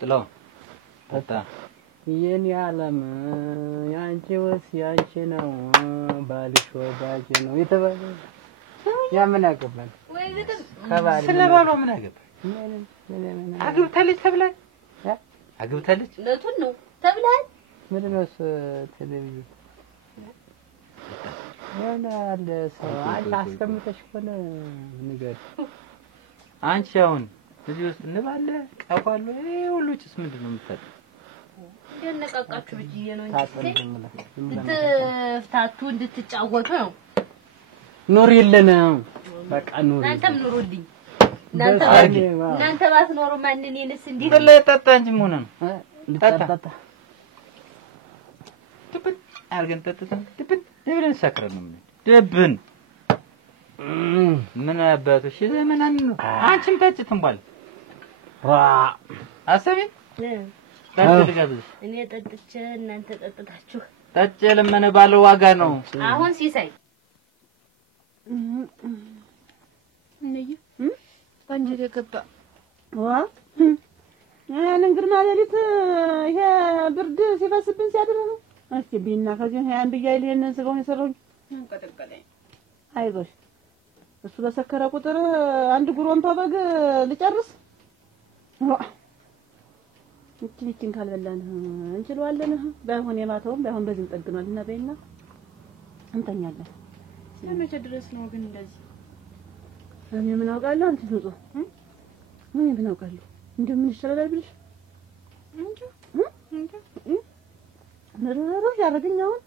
ጥላው ታታ የኔ ዓለም ያንቺ ወስያንቺ ነው ባልሽ ወዳጅ ነው የተባለ ያ ምን አገባን ከባል ስለባሏ ምን አገባን አግብታለች ተብላኝ አግብታለች ለቱን ነው ተብላኝ ምንድነው ቴሌቪዥን ያና አለ ሰው አላ አስቀምጠሽ ሆነ ንገር አንቺ አሁን እዚህ ውስጥ እንባለ ቀፋሉ ሁሉ ጭስ ምንድነው የምታጠ ያነቃቃችሁ ልጅ ነው እንጂ ትፍታቱ እንድትጫወቱ ነው ኑር የለንም በቃ ኑር እናንተም ኑሩልኝ እናንተ ባትኖሩ ማን እኔንስ እንዴት ለጠጣ እንጂ ምን ነው እንድትጠጣ ድብን አርገን ተጠጣን ድብን ደብረን ሰክረን ነው ድብን ምን አባቱ እሺ ዘመናን ነው አንቺም ተጭተን ባል ዋ አሰቢ ታጥልጋብሽ እኔ ጠጥቼ እናንተ ጠጥታችሁ ጠጭ ለምን ባለው ዋጋ ነው አሁን ሲሳይ ነይ አንጀት የገባ ዋ ያን ግርማ ለሊት ይሄ ብርድ ሲፈስብን ሲያድር ነው እስኪ ቢና ከዚህ ያን በያይል ይሄንን ስጋውን የሰራው እንቀጠቀለኝ አይዞሽ እሱ በሰከረ ቁጥር አንድ ጉሮምፓ በግ ልጨርስ እቺን ካልበላን እንችላለን ባይሆን የማታውን ባይሆን በዚህ እንጠግናልና በይና እንተኛለን ለመቼ ድረስ ነው ግን እንደዚህ እኔ ምን አውቃለሁ አንቺ ንጹህ ምን አውቃለሁ እንደምን ይሻላል ብለሽ ምርር ያረጋኝ አሁን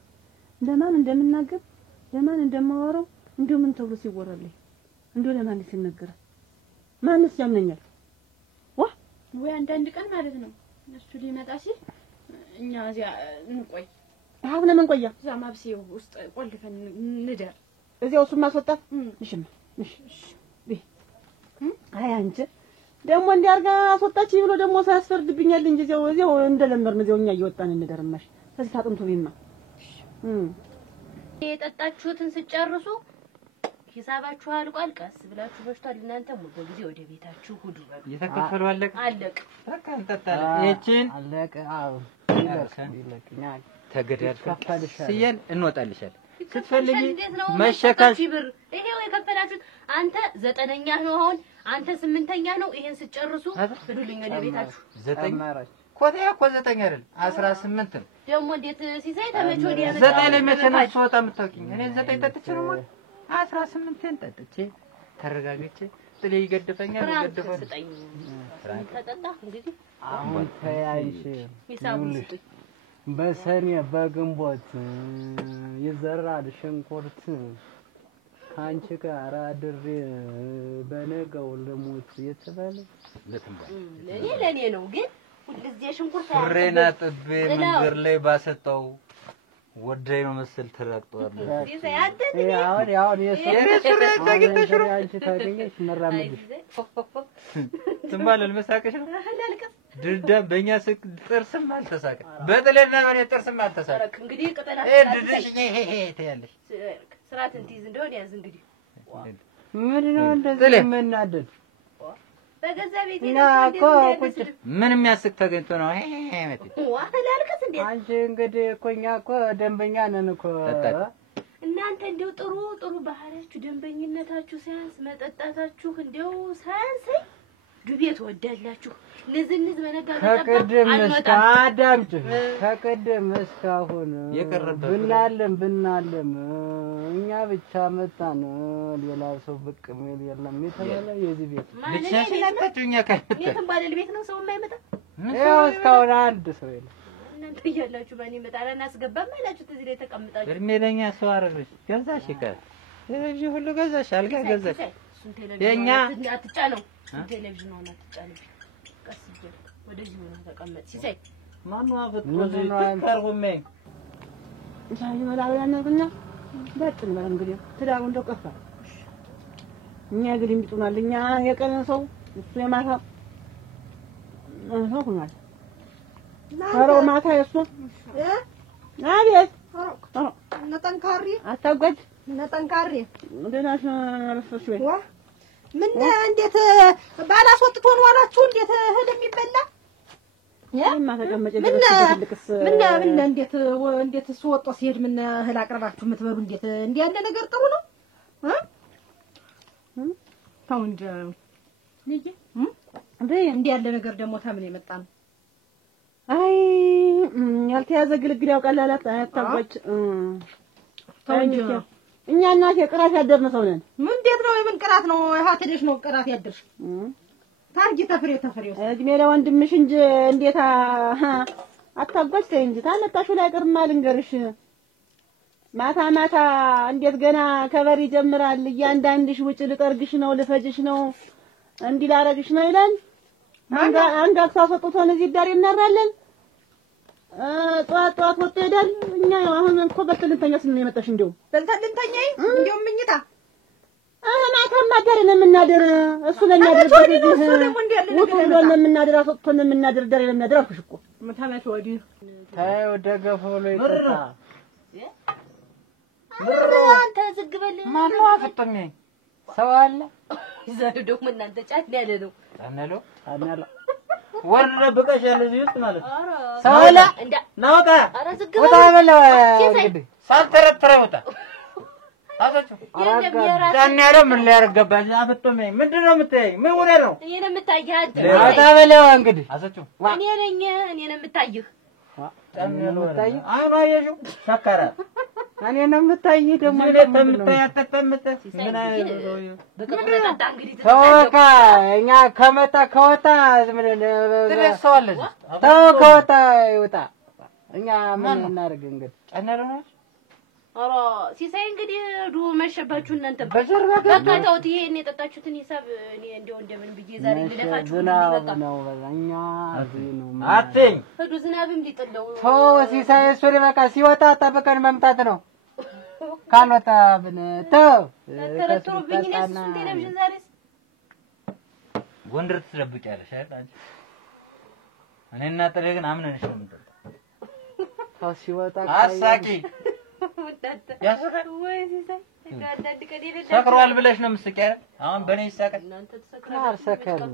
ለማን እንደምናገር ለማን እንደማወራው እንደው ምን ተብሎ ሲወራልኝ እንደው ለማን ሲነገር ማንስ ያምነኛል ወይ አንዳንድ ቀን ማለት ነው እሱ ሊመጣ ሲል እኛ እዚያ እንቆይ አሁን ምን ቆያ እዛ ማብሰው ውስጥ ቆልፈን እንደር እዚያው እሱ ማስወጣት እሺ አይ አንቺ ደግሞ እንዲያርጋ አስወጣች ብሎ ደግሞ ሳያስፈርድብኛል እንጂ እዚያው እንደለመርን እዚያው እኛ እየወጣን እንደርማሽ ከዚህ ታጥንቱ ቢማ የጠጣችሁትን ስጨርሱ ሂሳባችሁ አልቋል ቀስ ብላችሁ በሽቷል እናንተም በጊዜ ወደ ቤታችሁ ሁዱ በቃ የተከፈለው አለቀ በቃ እንጠጣለን እቺን አለቀ አው ይለቅኛል ተገዳል ሲየን እንወጣልሻል ስትፈልጊ መሸካሽ ብር ይሄው የከፈላችሁት አንተ 9ኛ ነው አሁን አንተ 8ኛ ነው ይሄን ስጨርሱ ሂዱልኝ ወደ ቤታችሁ 9 ኮታያ እኮ 9 አይደል 18 ነው ደግሞ እንዴት ሲሳይ ተመቾ ወዲያ 9 ላይ መቼ ነው ስወጣ የምታውቂኝ እኔ 9 ጠጥቼ ነው ማለት 18 ጠጥቼ ተረጋግቼ ጥሌ ይገድፈኛል ይገድፈኛል ስጠኝ ተጠጣ እንግዲህ አሁን ተያይሽ ሂሳቡን በሰኔ በግንቦት ይዘራል ሽንኩርት ካንቺ ጋር አድሬ በነገው ልሙት የተባለ ለኔ ነው ግን ሁልጊዜ ሽንኩርት ፍሬና ጥቤ መንገር ላይ ባሰጣው ወደይ ነው መስል ተራቅቷል ሲሳይ አንተ ያው የሱሬ ታገኝተሽ ነው አንቺ ታገኝሽ መራመድሽ ትምባለል መሳቀሽ ነው ድርዳ በእኛ ስቅ ጥርስም አልተሳቀ በጥሌና በኔ ጥርስም አልተሳቀ እንግዲህ ቅጠላ ድድሽ ይሄ ታያለሽ ስራት እንትይዝ እንደሆነ ያዝ እንግዲህ ምን ነው እንደዚህ መናደድ በገዛ ቤቴ ምን የሚያስቅ ተገኝቶ ነው ይሄ መት ዋላልከስ እንዴ አንቺ እንግዲህ እኮኛ እኮ ደንበኛ ነን እኮ እናንተ እንደው ጥሩ ባህሪያችሁ ደንበኝነታችሁ ሳያንስ መጠጣታችሁ እንደው ሳያንስ ዱቤት ወዳላችሁ ንዝንዝ በነጋታ ከቀደም እስከ አዳምጥ ከቀደም እስካሁን ብናለም እኛ ብቻ መጣን ሌላ ሰው ብቅ የሚል የለም የተባለ የዚህ ቤት ብቻሽን አጣችሁኛ ከየትም ባለል ቤት ነው ሰው የማይመጣ ያው እስካሁን አንድ ሰው የለም እናንተ እያላችሁ ባኔ መጣራና አስገባም አላችሁ እዚህ ላይ ተቀምጣችሁ እድሜ ለኛ ሰው አረግሽ ገዛሽ ይካል ቴሌቪዥን ሁሉ ገዛሽ አልጋ ገዛሽ የኛ አትጫ ነው ቴሌቪዥን ነው አትጫነው ቀስ ይል ወደዚህ ነው ተቀመጥ ሲሳይ ማን ነው ተቀርጉሜ ሳይ መላውያነውና በጥን ማለት እንግዲህ ትዳሩ እንደው ቀፋ እኛ ግድም ይጡናል እኛ የቀን ሰው እሱ የማታ ነው ሆኗል አሮ ማታ እሱ አቤት ነጠንካሪ አታጓጅ ነጠንካሪ እንደናሽ አረፈሽ ወይ ምን እንዴት ባላስወጥቶ ነው አላችሁ? እንዴት እህል የሚበላ ያማ ተቀመጨ ለልክስ ምን እንዴት እሱ ወጥቶ ሲሄድ ምን እህል አቅርባችሁ የምትበሉ እንዴት እንዲህ ያለ ነገር ጥሩ ነው? ታው እንጂ ልጅ እንዲህ ያለ ነገር ደግሞ ታምን የመጣ ነው? አይ ያልተያዘ ግልግል ያውቃል አላት አታጓጅ ታው እንጂ እኛ እናቴ ቅራት ያደርነ ሰው ነን። ምን እንዴት ነው የምን ቅራት ነው? ሀተደሽ ነው ቅራት ያደርሽ ታርጊ ተፍሬው እድሜ ለወንድምሽ እንጂ እንዴት አታጓጅ ተይ እንጂ ታመጣሽው ላይ ቅርማ ልንገርሽ ማታ እንዴት ገና ከበር ይጀምራል እያንዳንድሽ ውጭ ልጠርግሽ ነው ልፈጅሽ ነው እንዲህ ላረግሽ ነው ይላል አንጋክሳ ሰጥቶን እዚህ ዳር እናራለን ጧት ወጥቶ ይሄዳል። እኛ አሁን እኮ በልተልንተኛ ስንል የመጣሽ እንደው በልተልንተኛ እንደው ምኝታ ማታማ ዳር ነው የምናድር እሱ ለሚያድርበት ውጡ ብሎ ነው የምናድር አስወጥቶን ነው የምናድር ዳር ለሚያድር አልኩሽ እኮ መታመሽ ወዲህ ታይ ወደገፈ ብሎ ይጥታ አንተ ዝግበል ማን ነው አፈጠመኝ ሰው አለ ይዛሉ ደግሞ እናንተ ጫት ያለ ነው አናላ ወርደ በቀሽ ያለ ዝይት ማለት ሰው አለ ናውጣ አረ ዝግበል ወጣ በለው እንግዲህ ሳልተረተረ ወጣ አዛቹ ዳን ያለ ምን ሊያርገባኝ አፈጠመኝ ምንድነው የምታየኝ ምን ሆነ ነው እኔ ነው የምታየህ አንተ ወጣ በለው እንግዲህ አዛቹ እኔ ነው የምታየህ ዳን ያለ ወጣይ አይኑ አየሽው ሰከረ እኔ ነው የምታየኝ ደግሞ ተምተ ምን አይደው በቀጥታ እንግዲህ ተወካ እኛ ከወጣ ዝም ብለን ሰው አለ ተው ከወጣ ይወጣ እኛ ምን እናደርግ እንግዲህ ጨነረ ነው አሮ ሲሳይ እንግዲህ ዱ መሸባችሁ እናንተ በጀርባ በቃታውት ይሄን የጠጣችሁትን ሂሳብ እኔ እንደው እንደምን ብዬ ዛሬ ልደፋችሁ ዝናብ ነው በዛኛ ነው አትኝ ሄዱ ዝናብም ሊጥለው ተው ሲሳይ እሱ በቃ ሲወጣ ጠብቀን መምጣት ነው ካልወጣ ብን ተው ተረጥሩብኝ ነው እሱ ቴሌቪዥን ዛሬስ ጎንደር ትደብቂያለሽ አይደል አንቺ እኔና ጥሬ ግን አምነንሽ ነው የምንጠጣው ታው ሲወጣ አሳቂ ወይ ሲሳይ እንዳንድ ቀን ይለዳ ሰክሯል ብለሽ ነው የምትስቂያ አሁን በኔ ይሳቀ እናንተ አልሰከርንም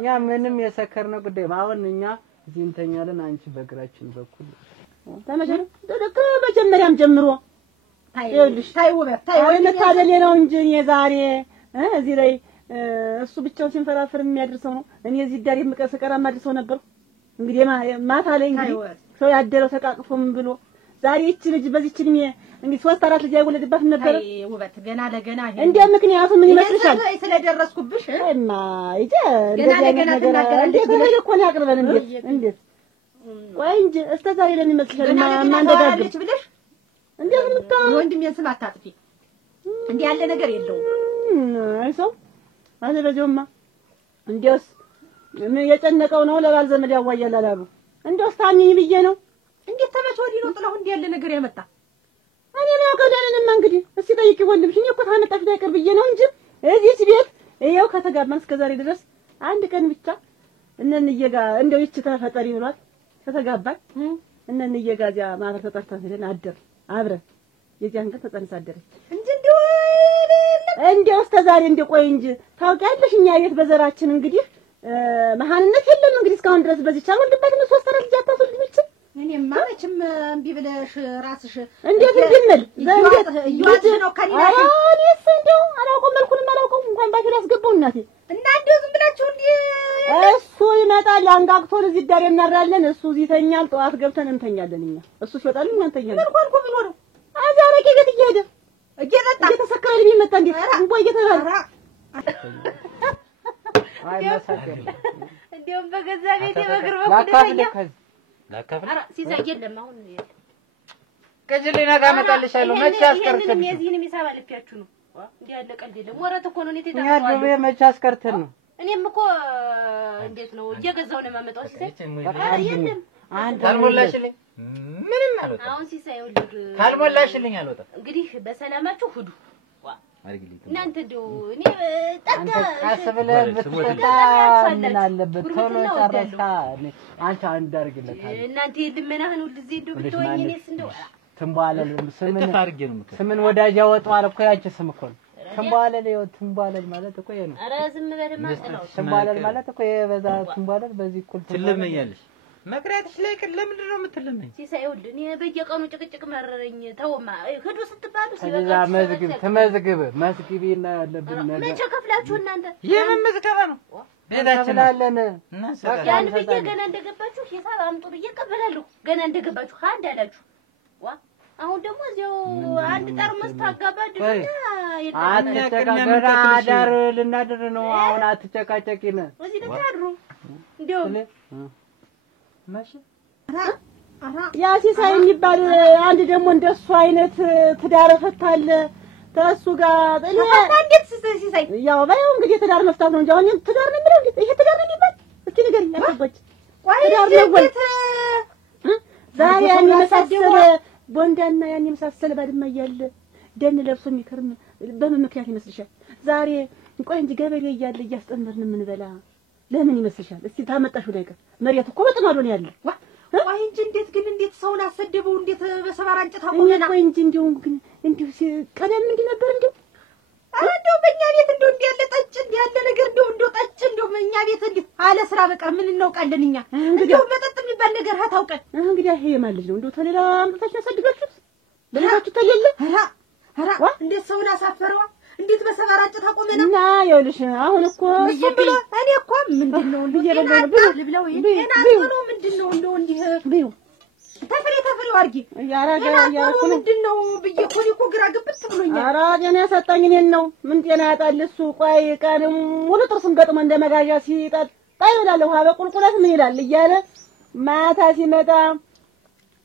እኛ ምንም የሰከርነው ጉዳይ አሁን እኛ እዚህ እንተኛለን አንቺ በእግራችን በኩል መጀመሪያም ጀምሮ ይኸውልሽ ታይ መታደሌ ነው እንጂ እኔ ዛሬ እዚህ ላይ እሱ ብቻውን ሲንፈራፈር የሚያድርሰው ነው እኔ እዚህ ዳር የምቀሰቀራ ማድርሰው ነበር እንግዲህ ማታ ላይ እንግዲህ ሰው ያደረው ተቃቅፎም ብሎ ዛሬ እቺ ልጅ በዚህች እድሜ እንግዲህ 3-4 ልጅ አይወለድባት ነበር ውበት ገና ለገና እንዴ ምክንያቱ ምን ይመስልሻል ስለደረስኩብሽ እማ ይጀ ለገና እንዴት እኮ ነው ያቅርበን እንዴት ወይ እንጂ እስከ ዛሬ ለምን ይመስልሻል ማንደጋግም ብለሽ እንዴት ምታው ወንድሜን ስም አታጥፊ እንዴ ያለ ነገር የለውም አይሰው አለ በጆማ እንዴስ ምን የጨነቀው ነው ለባል ዘመድ ያዋያል አላሉ እንዴስ ታሚኝ ብዬ ነው እንዴት ተመች ወዲህ ነው ጥላው እንዴ ያለ ነገር ያመጣ እኔ ነው ከደረንም እንግዲህ እስቲ ጠይቂ ወንድምሽ እኔ እኮ ታመጣሽ ዳይቀር ብዬ ነው እንጂ እዚህ ቤት ይሄው ከተጋባን እስከ ዛሬ ድረስ አንድ ቀን ብቻ እነንዬ ጋር እንደው ይቺ ተፈጠሪ ብሏል ከተጋባን እነንዬ ጋር እዚያ ማህበር ተጠርተን ሄደን አደር አብረን የዚያን ቀን ተጸንሳ አደረች እንጂ እንደው እስከ ዛሬ እንደቆይ እንጂ ታውቂያለሽ እኛ ቤት በዘራችን እንግዲህ መሃንነት የለም እንግዲህ እስካሁን ድረስ በዚህ ቻው ወልድባትም 3-4 ልጅ አታስወልድም ይችላል እኔማ መቼም እምቢ ብለሽ ራስሽ እንዴት እንድምል ይወጥ ነው ከኔና እኔስ እንደው አላውቀውም መልኩንም አላውቀውም እንኳን ባሽ ላስገባው እናቴ እና እንደው ዝም ብላችሁ እንዴ እሱ ይመጣል አንጋግቶን እዚህ ዳር እናራለን እሱ እዚህ ይተኛል ጠዋት ገብተን እንተኛለን እኛ እሱ ሲወጣል እኛ እንተኛለን ምን ሆንኩ ብሎ ነው አዛሬ ቤት እየሄደ እየጠጣ እየተሰከረ ቢመጣ እንዴ እንቦ እየተባለ አይ መሰከረ እንደውም በገዛ ቤቴ በግር በኩል ደኛ ላካፍል አራ ሲሳይ የለም አሁን ከጅሊና ጋር መጣልሻለሁ መቼ አስቀርተን ይሄንን የዚህንም ሂሳብ አልፊያችሁ ነው እንዴ ያለ ቀልድ የለም ወረት እኮ ነው እኔ እኛ ደግሞ መቼ አስቀርተን ነው እኔም እኮ እንዴት ነው እየገዛው ነው የማመጣው ሲሳይ የለም አንድ ካልሞላሽልኝ ምንም አልወጣም አሁን ሲሳይ ወልድ ካልሞላሽልኝ አልወጣም እንግዲህ በሰላማችሁ ሂዱ እናንተ እንደው እኔ አንተ ቀስብለህ ብትጠጣ ምን አለበት ቶሎ ጨረስካ አንቺ አንድ አድርግለታል እናንተ ልመናህን ሁሉ እዚህ እንደው ብትወኝ እኔስ እንደው ትንቧለል ስምን ወዳጅ ያወጣዋል እኮ ያንቺ ስም እኮ ነው ትንቧለል ማለት እኮ ይሄ ነው። ኧረ ዝም በልማ ጥለው ትንቧለል ማለት እኮ የበዛ ትንቧለል በዚህ እኩል ትለመኛለሽ መቅራትሽ ላይ ለምንድን ነው የምትለመኝ? ሲሳይውል እኔ በየቀኑ ጭቅጭቅ መረረኝ። ተውማ ሂዱ ስትባሉ ሲበዛ መዝግቢና ያለብን ነገር መቼ ከፍላችሁ እናንተ የምን መዝገባ ነው? ቤታችን አለን ያን ብዬ ገና እንደገባችሁ ሂሳብ አምጡ ብዬ ቀበላለሁ። ገና እንደገባችሁ አንድ አላችሁ ዋ አሁን ደግሞ እዚያው አንድ ጠርሙስ ታጋባድና አትጨቃጨቂና አዳር ልናድር ነው። አሁን አትጨቃጨቂና እዚህ ልታድሩ እንደው ማሽ ያ ሲሳይ የሚባል አንድ ደግሞ እንደሱ አይነት ትዳር ፈታለ ተሱ ጋር እንዴት ሲሳይ ያው ባይው እንግዲህ ትዳር መፍታት ነው እንጂ አሁን ትዳር ነው የሚለው እንዴ? ይሄ ትዳር ነው የሚባል እስኪ ንገሪኝ። አጥቦች ትዳር ነው ወይ? ዛሬ ያን መሳሰለ ቦንዳና ያን መሳሰለ ባድማ እያለ ደን ለብሶ የሚከርም በምን ምክንያት ይመስልሻል? ዛሬ ቆይ እንጂ ገበሬ እያለ እያስጠመርን ምን በላ ለምን ይመስልሻል? እስቲ ታመጣሽው ነገር መሬት እኮ በጥማዶ ነው ያለ። ወይ እንጂ እንዴት ሰውን አሰደበው? እንዴት በሰባራ አንጨት አቆመና? ወይ እንጂ እንዲሁ ቀደም እንዲህ ነበር እንዲሁ እንደው በእኛ ቤት እንደው እንዲያለ ጠጭ እንዲያለ ነገር እንደው ጠጭ እንደው በእኛ ቤት እንዲህ አለ ስራ በቀር ምን እናውቃለን እኛ? እንደው መጠጥ የሚባል ነገር አታውቀን። እንግዲህ ይሄ ማለት ነው እንደው ተሌላ አምጥታችሁ ያሳድጋችሁት በሌላችሁ ተየለ ኧረ እንዴት ሰውን አሳፈረዋ? እንዴት በሰባራ አንጨት አቆመና? እና ይኸውልሽ አሁን እኮ ብሎ እኔ እኮ ምንድነው ልብለው ይሄን ነው ምንድነው እንደው እንዲህ ቢው ተፈሪ አርጊ ያራጋ ያራኩ ምንድነው ብዬ እኮ ግራ ግብት ብሎኛል። ኧረ ጤና ያሳጣኝ እኔን ነው። ምን ጤና ያጣል እሱ? ቆይ ቀንም ሙሉ ጥርሱን ገጥሞ እንደመጋዣ ሲጠጣ ይውላል። ውሃ በቁልቁለት ምን ይላል እያለ ማታ ሲመጣ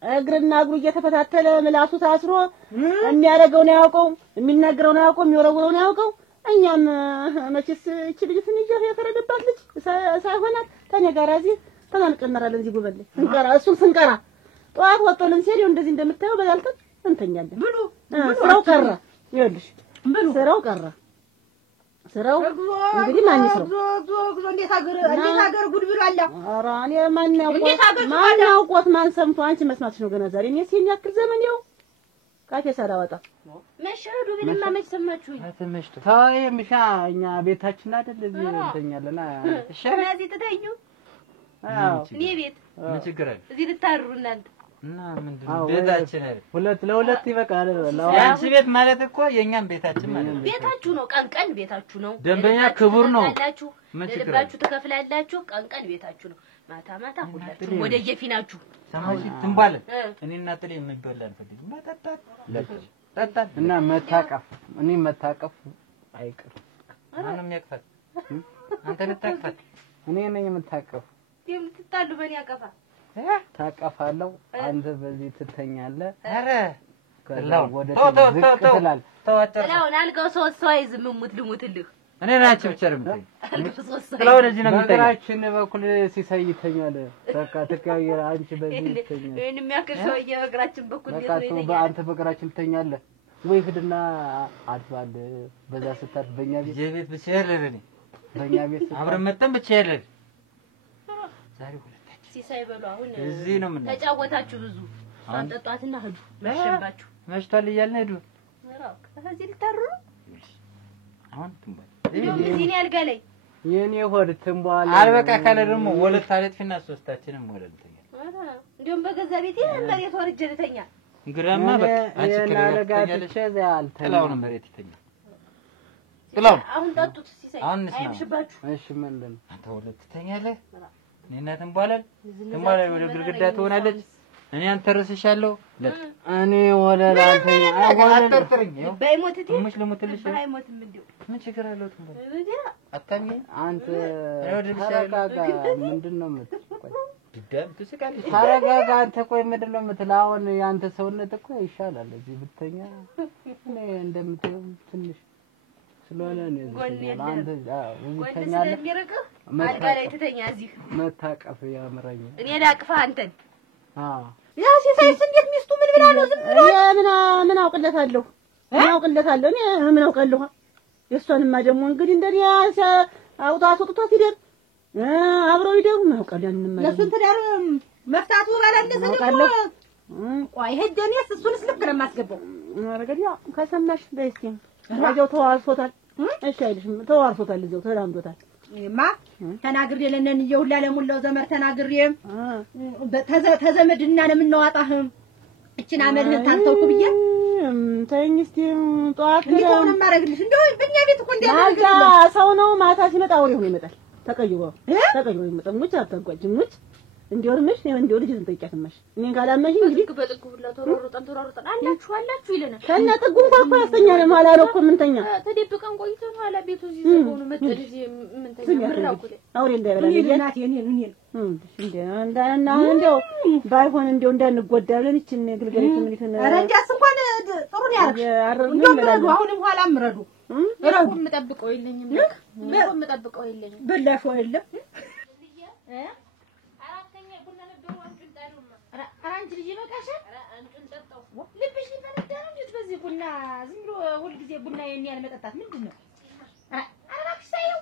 እግርና እግሩ እየተፈታተለ ምላሱ ታስሮ የሚያደርገው ነው ያውቀው፣ የሚናገረው ነው ያውቀው፣ የሚወረወረው ነው ያውቀው። እኛም መቼስ እቺ ልጅ ትንሽ የተረደባት ልጅ ሳይሆናት ከኔ ጋር እዚህ ተናንቀመራለን። እዚህ ጉበል ስንቀራ እሱን ስንቀራ ጠዋት ወጥቶልን ሲሄድ እንደዚህ እንደምታየው በዛልተን እንተኛለን። ብሉ ስራው ቀረ። ይኸውልሽ ስራው ቀረ። ስራው እንግዲህ ማን ይስራው? ጉዞ እንዴት አገር ጉድ ብሏል። ኧረ እኔ ማን ያውቆት ማን ሰምቶ አንቺ መስማትሽ ነው ገና ዛሬ። እኔ ሲል ያክል ዘመን ያው ካፌ ሰራወጣ መሸዱ ምንም አመች ሰማችሁ? አትመሽቱ ታዬ ምሻ እኛ ቤታችን አይደል እዚህ እንተኛለና እሺ እዚህ ተተኙ። እኔ ቤት ምን ችግር አለ? እዚህ ልታሩ እናንተ እና ምንድነው ቤታችን አይደል? ለሁለት ይበቃል። ያንቺ ቤት ማለት እኮ የኛም ቤታችን ማለት ነው። ቤታችሁ ነው፣ ቀን ቤታችሁ ነው። ደንበኛ ክቡር ነው። ለልባችሁ ትከፍላላችሁ። ቀን ቤታችሁ ነው። ማታ ሁላችሁ ወደ የፊናችሁ ሰማሽ ትንባለ እኔና ጥሌ የሚበላ እንፈልግ መጠጣት እና መታቀፍ እኔ መታቀፍ አይቀር ማንም ያቅፋት አንተ ልታቅፋት እኔ ነኝ የምታቀፍ የምትጣሉ በእኔ ያቀፋ ታቀፋለሁ አንተ በዚህ ትተኛለህ። ኧረ ወደ ተዝቅላል ተዋጠላውን አልጋው ሰው አይዝም ልሙትልህ እኔ ናቸው ብቻ ነው ስለሆነ እዚህ ነው ነገራችን በኩል ሲሳይ ይተኛል። በቃ ተቀያየረ አንቺ በዚህ ይተኛል። እኔ የሚያክል ሰውዬ በእግራችን በኩል በቃ በአንተ በእግራችን ትተኛለህ ወይ? ሂድና አድባል በዛ ስታርፍ በእኛ ቤት ብቻ ያለኝ በእኛ ቤት አብረን መጣን ብቻ ያለኝ ዛሬ ሁለታችን ሲሳይ በሉ አሁን እዚህ ነው ምን ተጫወታችሁ ብዙ አንጠጧትና ሂዱ መሽባችሁ መሽቷል እያልን ሄዱ። እዚህ ልታሩ አሁን ትንባል እዚህ ነው ያልጋ ላይ የኔ ሆድ ትንባል አልበቃ ካለ ደግሞ ወለት ታለጥፊና ሶስታችንም ወለል ተኛ። እንደውም በገዛ ቤቴ መሬት ወርጄ ልተኛ። እንግዳማ በቃ አንቺ ከለጋትሽ ጥላውን መሬት ይተኛ። ጥላው አሁን ጠጡት ሲሳይ አይምሽባችሁ። እሺ ምንድን አንተ ወለት ትተኛለህ እኔና ትንባላል ወደ ግርግዳ ትሆናለች። እኔ አንተ ረስሻለሁ እኔ ወለላ አንተኛ አጠርጥርኝ በይሞትቲ ሙሽ ለሞትልሽ አይሞትም እንደው ምን ችግር አለው ትንባል አታሚ አንተ ተረጋጋ። ምንድነው የምትቆይ ድዳም ትስቃለሽ? ተረጋጋ አንተ። ቆይ ምንድነው የምትለው? አሁን ያንተ ሰውነት እኮ ይሻላል እዚህ ብትተኛ። እኔ እንደምትለው ትንሽ ስለሆነ ነው አንተ እዚህ ተኛለህ። አልጋ ላይ ትተኛ እዚህ መታቀፍ ያምረኛል። እኔ ላቅፋ አንተን ያ ሲሳይስ እንዴት ሚስቱ ምን ብላ ነው ዝም ብሎ? ምን አውቅለታለሁ? እኔ ምን አውቃለሁ? የእሷንማ ደግሞ እንግዲህ እንደኔ አውጥቶ ሲደር አብረው ይደሩ ነው አውቃለሁ። ያንንማ ለስንት ዳር መፍታቱ ባላለሰ ደግሞ ቆይ ሄደኔስ እሱንስ ልክ ነው የማስገባው። አረጋዲያ ከሰማሽ በእስቲ ወዲያው ተዋርሶታል። እሺ አይልሽም ተዋርሶታል እዚያው ተላምዶታል። እማ ተናግሬ ለነን ይውላ ለሙላው ዘመር ተናግሬ ተዘመድና ለምንዋጣህ እቺን አመልህን ታልተውኩ ብዬ ተይኝ እስቲ ጧት ነው ማረግልሽ እንደው በእኛ ቤት እኮ እንዲያደርግ ሰው ነው ማታ ሲመጣ አውሬ ሆኖ ይመጣል። ተቀይሮ ይመጣል። ሙች አታጓጅም ሙች እንዲወርምሽ ነው እንዲው ልጅ እንጠይቂያትማሽ እኔን ካላመሽ እንግዲህ በጥቁ ሁላ ተሮሮጠን አላችሁ ይለናል። ከነ ጥጉ እንኳን እኮ ያስተኛል ማለት ነው እኮ ምንተኛ ተደብቀን ቆይተን ኋላ ቤቱ እዚህ ዘጎኑ መጥተን እዚህ ምንተኛ ምራቁለ አውሬ እንዳይበላል እናቴ እኔን እንደው ባይሆን እንደው እንዳንጎዳ ብለን እቺን ግልገሪት ምን ይተና ኧረ እንጃስ እንኳን ጥሩ ነው ያደረግሽ። እንደው አሁንም ኋላም ረዱ የምጠብቀው የለኝም ልክ የምጠብቀው የለኝም በላሽ አይደለም አንቺ ልጅ በቃሻል አንቺን ጠጣው ልብሽ ሊፈነዳ ነው እንዴ? በዚህ ቡና ዝም ብሎ ሁሉ ጊዜ ቡና የሚያል መጠጣት ምንድነው? አራክሽ ሳይው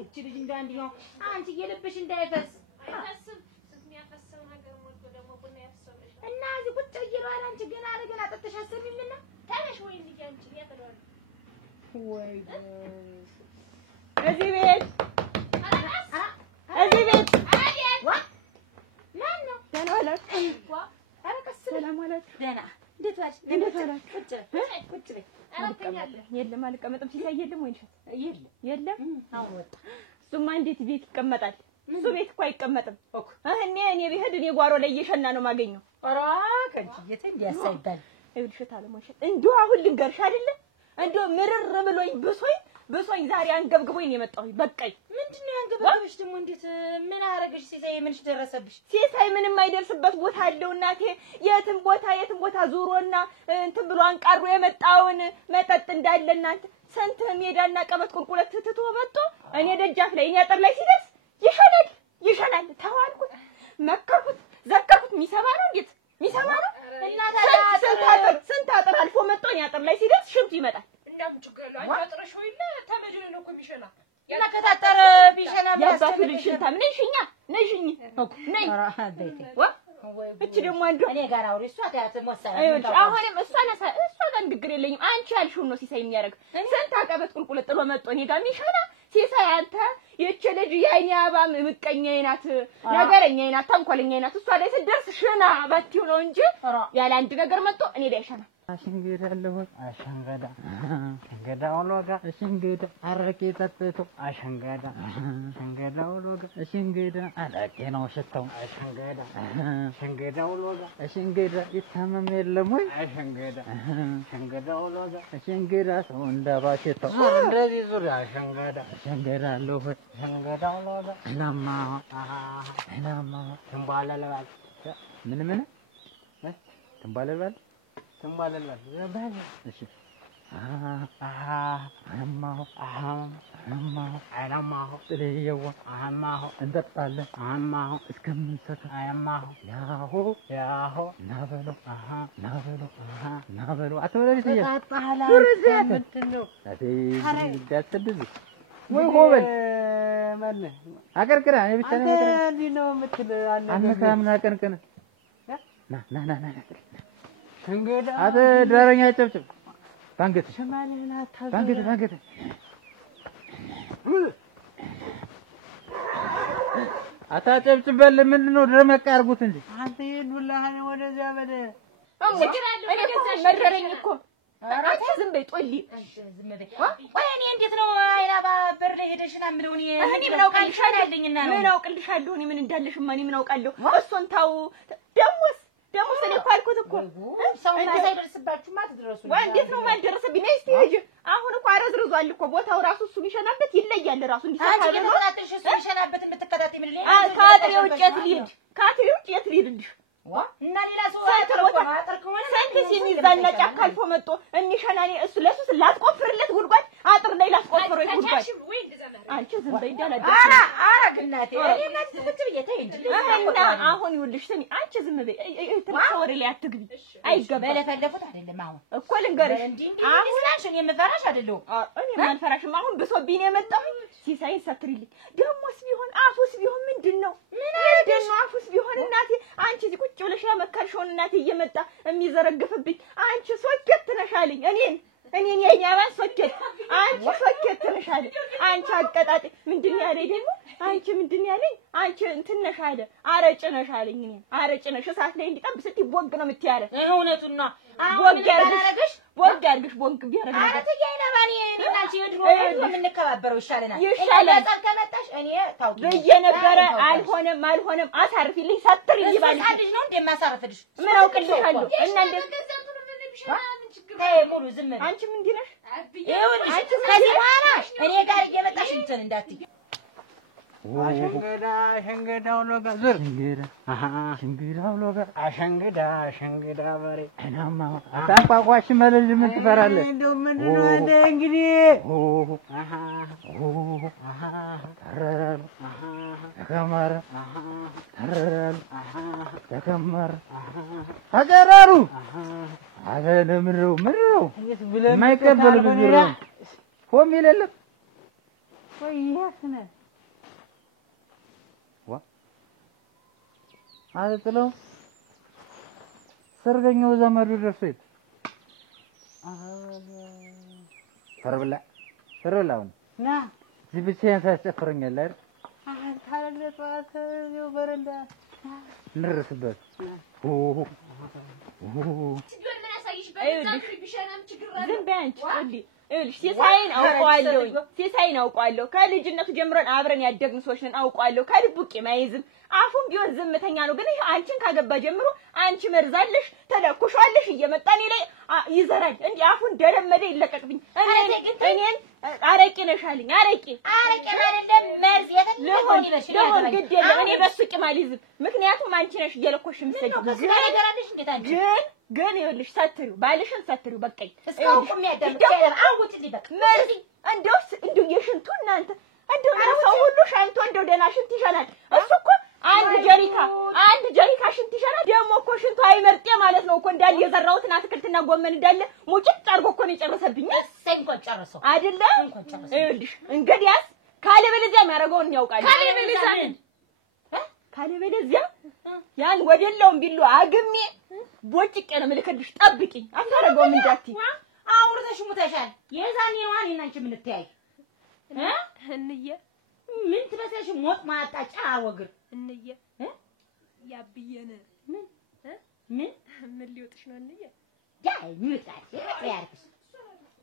እቺ ልጅ እንዳንዲው አንቺ የልብሽ እንዳይፈስ አይፈስም። የሚያፈሰው ነገር ሞልቶ ደግሞ ቡና ያፈሰውልሽ እና እዚህ ቁጭ ይላል። አንቺ ገና ለገና ጠጥተሽ አሰሚኝና ታነሽ ወይ ልጅ አንቺ ያተለዋል ወይ እዚህ ቤት እዚህ ቤት ደህና ዋላችሁ? ኧረ ቀስ ሰላም ዋላችሁ? ደህና እንዴት ዋልሽ? እንዴት ዋላችሁ? ቁጭ በይ። የለም አልቀመጥም። ሲሳይ የለም ወይ ልሽት? የለም አሁን ወጣ። እሱማ እንዴት ቤት ይቀመጣል? እሱ ቤት እኮ አይቀመጥም። እኔ ብሄድ እኔ ጓሮ ላይ እየሸና ነው የማገኘው። ኧረ ከንቺ የት እንዲያሳይታል ይኸውልሽ ታለሞሽ እንደው አሁን ልንገርሽ አይደለ እንደው ምርር ብሎኝ ብሶኝ ዛሬ አንገብግቦኝ ነው የመጣሁኝ። በቃኝ። ምንድነው ያንገበገበሽ ደግሞ? እንዴት ምን አረገሽ? ሲሳይ ምንሽ ደረሰብሽ? ሲሳይ ምንም አይደርስበት ቦታ አለው እናቴ። የትም ቦታ ዙሮና እንትን ብሎ አንቃሮ የመጣውን መጠጥ እንዳለ እናንተ ስንት ሜዳና ቀበት ቁልቁለት ትቶ መጥቶ እኔ ደጃፍ ላይ እኔ አጥር ላይ ሲደርስ ይሸናል። ተዋልኩት፣ መከርኩት፣ ዘከርኩት። የሚሰማ ነው እንዴት የሚሰማ ነው? ስንት አጥር አልፎ መጥቶ እኔ አጥር ላይ ሲደርስ ሽንቱ ይመጣል። እናም ችግር አለ። አንቺ ወይና ተመድነ ነው እኮ የሚሸና ያከታተረ ቢሸና ያባቱ ልሽንታ ነሽኛ ነሽኝ ነይ እቺ ደግሞ አንዱ እኔ ጋር አውሪ እሷ ታያት ሞሰራ አሁንም እሷ ጋር ንግግር የለኝም። አንቺ ያልሽው ነው ሲሳይ የሚያደርግ ስንት አቀበት ቁልቁል ጥሎ መጥቶ እኔ ጋር የሚሸና ሲሳይ አንተ የእቺ ልጅ የአይኔ አባም ምቀኛዬ ናት፣ ነገረኛዬ ናት፣ ተንኮለኛዬ ናት። እሷ ላይ ስትደርስ ሽና ባትዩ ነው እንጂ ያለ አንድ ነገር መጥቶ እኔ ላይ ሸና አሽንገዳለሁ አሽንገዳ ወሎጋ አሽንገዳ አረቄ ጠጥቶ አሽንገዳ ወሎጋ አሽንገዳ አረቄ ነው ሽታው አሽንገዳ ወሎጋ አሽንገዳ ይታመም የለም ወይ አሽንገዳ ወሎጋ አሽንገዳ ሰው እንዳባሽተው እንደዚህ ዙሪያ አሽንገዳ አለው አሽንገዳ ወሎጋ እናማ ትንባለለባል ምን ትንባለለባል ዘባል እሺ አማሁ ጥሬየው አማሁ እንጠጣለን አማሁ እስከምንሰካ አማሁ ያሆ ናበሎ አትበለኝ ተጣጣላ ምንድነው አትደስድዝ ወይ ሆበል ማን አቀርቅራ እኔ ብቻ ነው የምትል አነካምና ቀንቀን ና እንግዲህ አተ ዳረኛ ጨብጭብ ባንገት አታጨብጭበል። ምንድነው ደመቅ አድርጉት እንጂ አንተ ይሉልሃን ወደዛ በለ መረረኝ እኮ አንቺ ዝም በይ ጦሊ ዝም በይ። ቆይ እኔ እንዴት ነው አይናባ በር ላይ ሄደሽና ምለው እኔ ምን አውቅልሻለሁኝና ነው ምን አውቅልሻለሁ እኔ ምን እንዳለሽማ እኔ ምን አውቃለሁ። እሱን ታው ደግሞ እኔ እኮ አልኩት እኮ ሰው ሳይደርስባችሁ ማትደረሱ ወይ እንዴት ነው ማልደረሰብኝ? ነይ እስቲ ሂጂ። አሁን እኮ አረዝርዟል እኮ ቦታው ራሱ እሱ የሚሸናበት ይለያል። ራሱ እንዲሰፋ ነው አንቺ እሱ የሚሸናበት የምትከታተይ ምን ላይ ከአጥሬው ውጭ የት ልሂድልሽ? እና ሌላ ሰው ሰንት የሚዛና ጫካ አልፎ መጥቶ እንሸናኔ እሱ ለሱ ላትቆፍርለት ጉድጓድ አጥር ላስቆጥር ላይ ላስቆጥር ይጉዳይ አንቺ ዝም በይ እንዳላደረሽ እናቴ እኔ ትፍት ብዬ እንጂ አሁን ይኸውልሽ ስሚ አንቺ ዝም በይ ተወሪ ላይ አትግቢ አይገባ በለፈለፉት አይደለም አሁን እኮ ልንገርሽ አሁን ስላልሽኝ የምፈራሽ አይደለም እኔ ማልፈራሽም አሁን ብሶብኝ ነው የመጣው ሲሳይን ሰትሪልኝ ደሞስ ቢሆን አፉስ ቢሆን ምንድነው ምንድነው አፉስ ቢሆን እናቴ አንቺ እዚህ ቁጭ ብለሽ ያመካልሽውን እናቴ እየመጣ የሚዘረግፍብኝ አንቺ ሶኬት ነሻልኝ እኔን የኛባን ሶኬት አንቺ ሶኬት ነሻልኝ አንቺ አቀጣጥ ምንድነው ያለኝ ደግሞ አንቺ ምንድነው ያለኝ አንቺ እንትን ነሻለ አረጭ ነሻልኝ እኔ አረጭ ነሽ እሳት ላይ እንዲጠብ ስትይ ቦግ ነው የምትያረ እውነቱን ነው ቦግ ያርግሽ ቦግ ቢያረግ አረ ተያይና ባኒ አንቺ ወድሮ የምንከባበረው ይሻለናል ይሻላል ከመጣሽ እኔ ታውቂ በየነበረ አልሆነም አሳርፊልኝ ሰትር ይባል ሳድጅ ነው እንደማሳረፍልሽ ምን አውቅልሻለሁ እና ሙሉ ዝም አንቺ ምን ዲነሽ ይኸውልሽ ከዚህ በኋላ እኔ ጋር እየመጣሽ እንትን እንዳትይ አሸንገዳው ሎጋ ዙር ሽንግዳው ሎጋ አሸንገዳ በሬ እናማ አጣቋቋሽ መልል ምን ትፈራለህ እንደው ምንድነው አንተ እንግዲህ ተቀራሩ አበለ ምረው የማይቀበል ብዙ ነው ሆም የሌለም ወይ ያስነ አጥለው ሰርገኛው ዘመዱ ደርሶት ፈርብላው ና ዝብቼን ታስጨፍረኛለህ አይደል ታለለጣት ነው በረንዳ ንርስበት ዝም በይ አንቺ እንዴ እልሽ ሲሳይን አውቀዋለሁ ከልጅነቱ ጀምረን አብረን ያደግን ሰዎች ነን አውቀዋለሁ ከልቡቅ የማይዝም አፉን ቢሆን ዝምተኛ ነው ግን ይሄ አንቺን ካገባ ጀምሮ አንቺ መርዛለሽ ተለኩሻለሽ እየመጣኔ ላይ ይዘራል እንዴ አፉን ደረመደ ይለቀቅብኝ እኔን አረቂ ነሻልኝ አረቂ አይደለም መርዝ የተለቆኝ ነሽ ለሆን ግድ የለም እኔ በሱ ቂማሊዝም ምክንያቱም አንቺ ነሽ እየለኮሽ ምሰጂ ነገራለሽ እንዴት አንቺ ግን ይኸውልሽ ሰትሪው ባልሽን ሰትሪው በቃኝ እስካሁን ቁም ያዳምጥ አውጪልኝ በቃ መርዚ እንደው የሽንቱ እናንተ እንደው ሰው ሁሉ ሻንቶ እንደው ደና ሽንት ይሻላል እሱ እኮ አንድ ጀሪካ ሽንት ይሻላል ደግሞ እኮ ሽንቱ አይመርጤ ማለት ነው እኮ እንዳል የዘራውትና አትክልትና ጎመን እንዳለ ሙጭጭ አርጎ እኮ ነው የጨረሰብኝ ሰንቆን ጨረሰው አይደለ ይኸውልሽ እንግዲያስ ካለበለዚያ የሚያደርገውን ያውቃል ካለበለዚያ ያን ወደለውም ቢሉ አግሜ ቦጭቄ ነው ምልክልሽ ጠብቂኝ አታረገውም እንዳትይ አውርተሽ ሙተሻል የዛኔ ነው እኔና አንቺ ምን ተያይ እንየ ምን ትመስለሽ ሞት ማጣጫ አወግር እንየ ያብየነ ምን ሊወጥሽ ነው እንየ ያ ይውጣል ያርክስ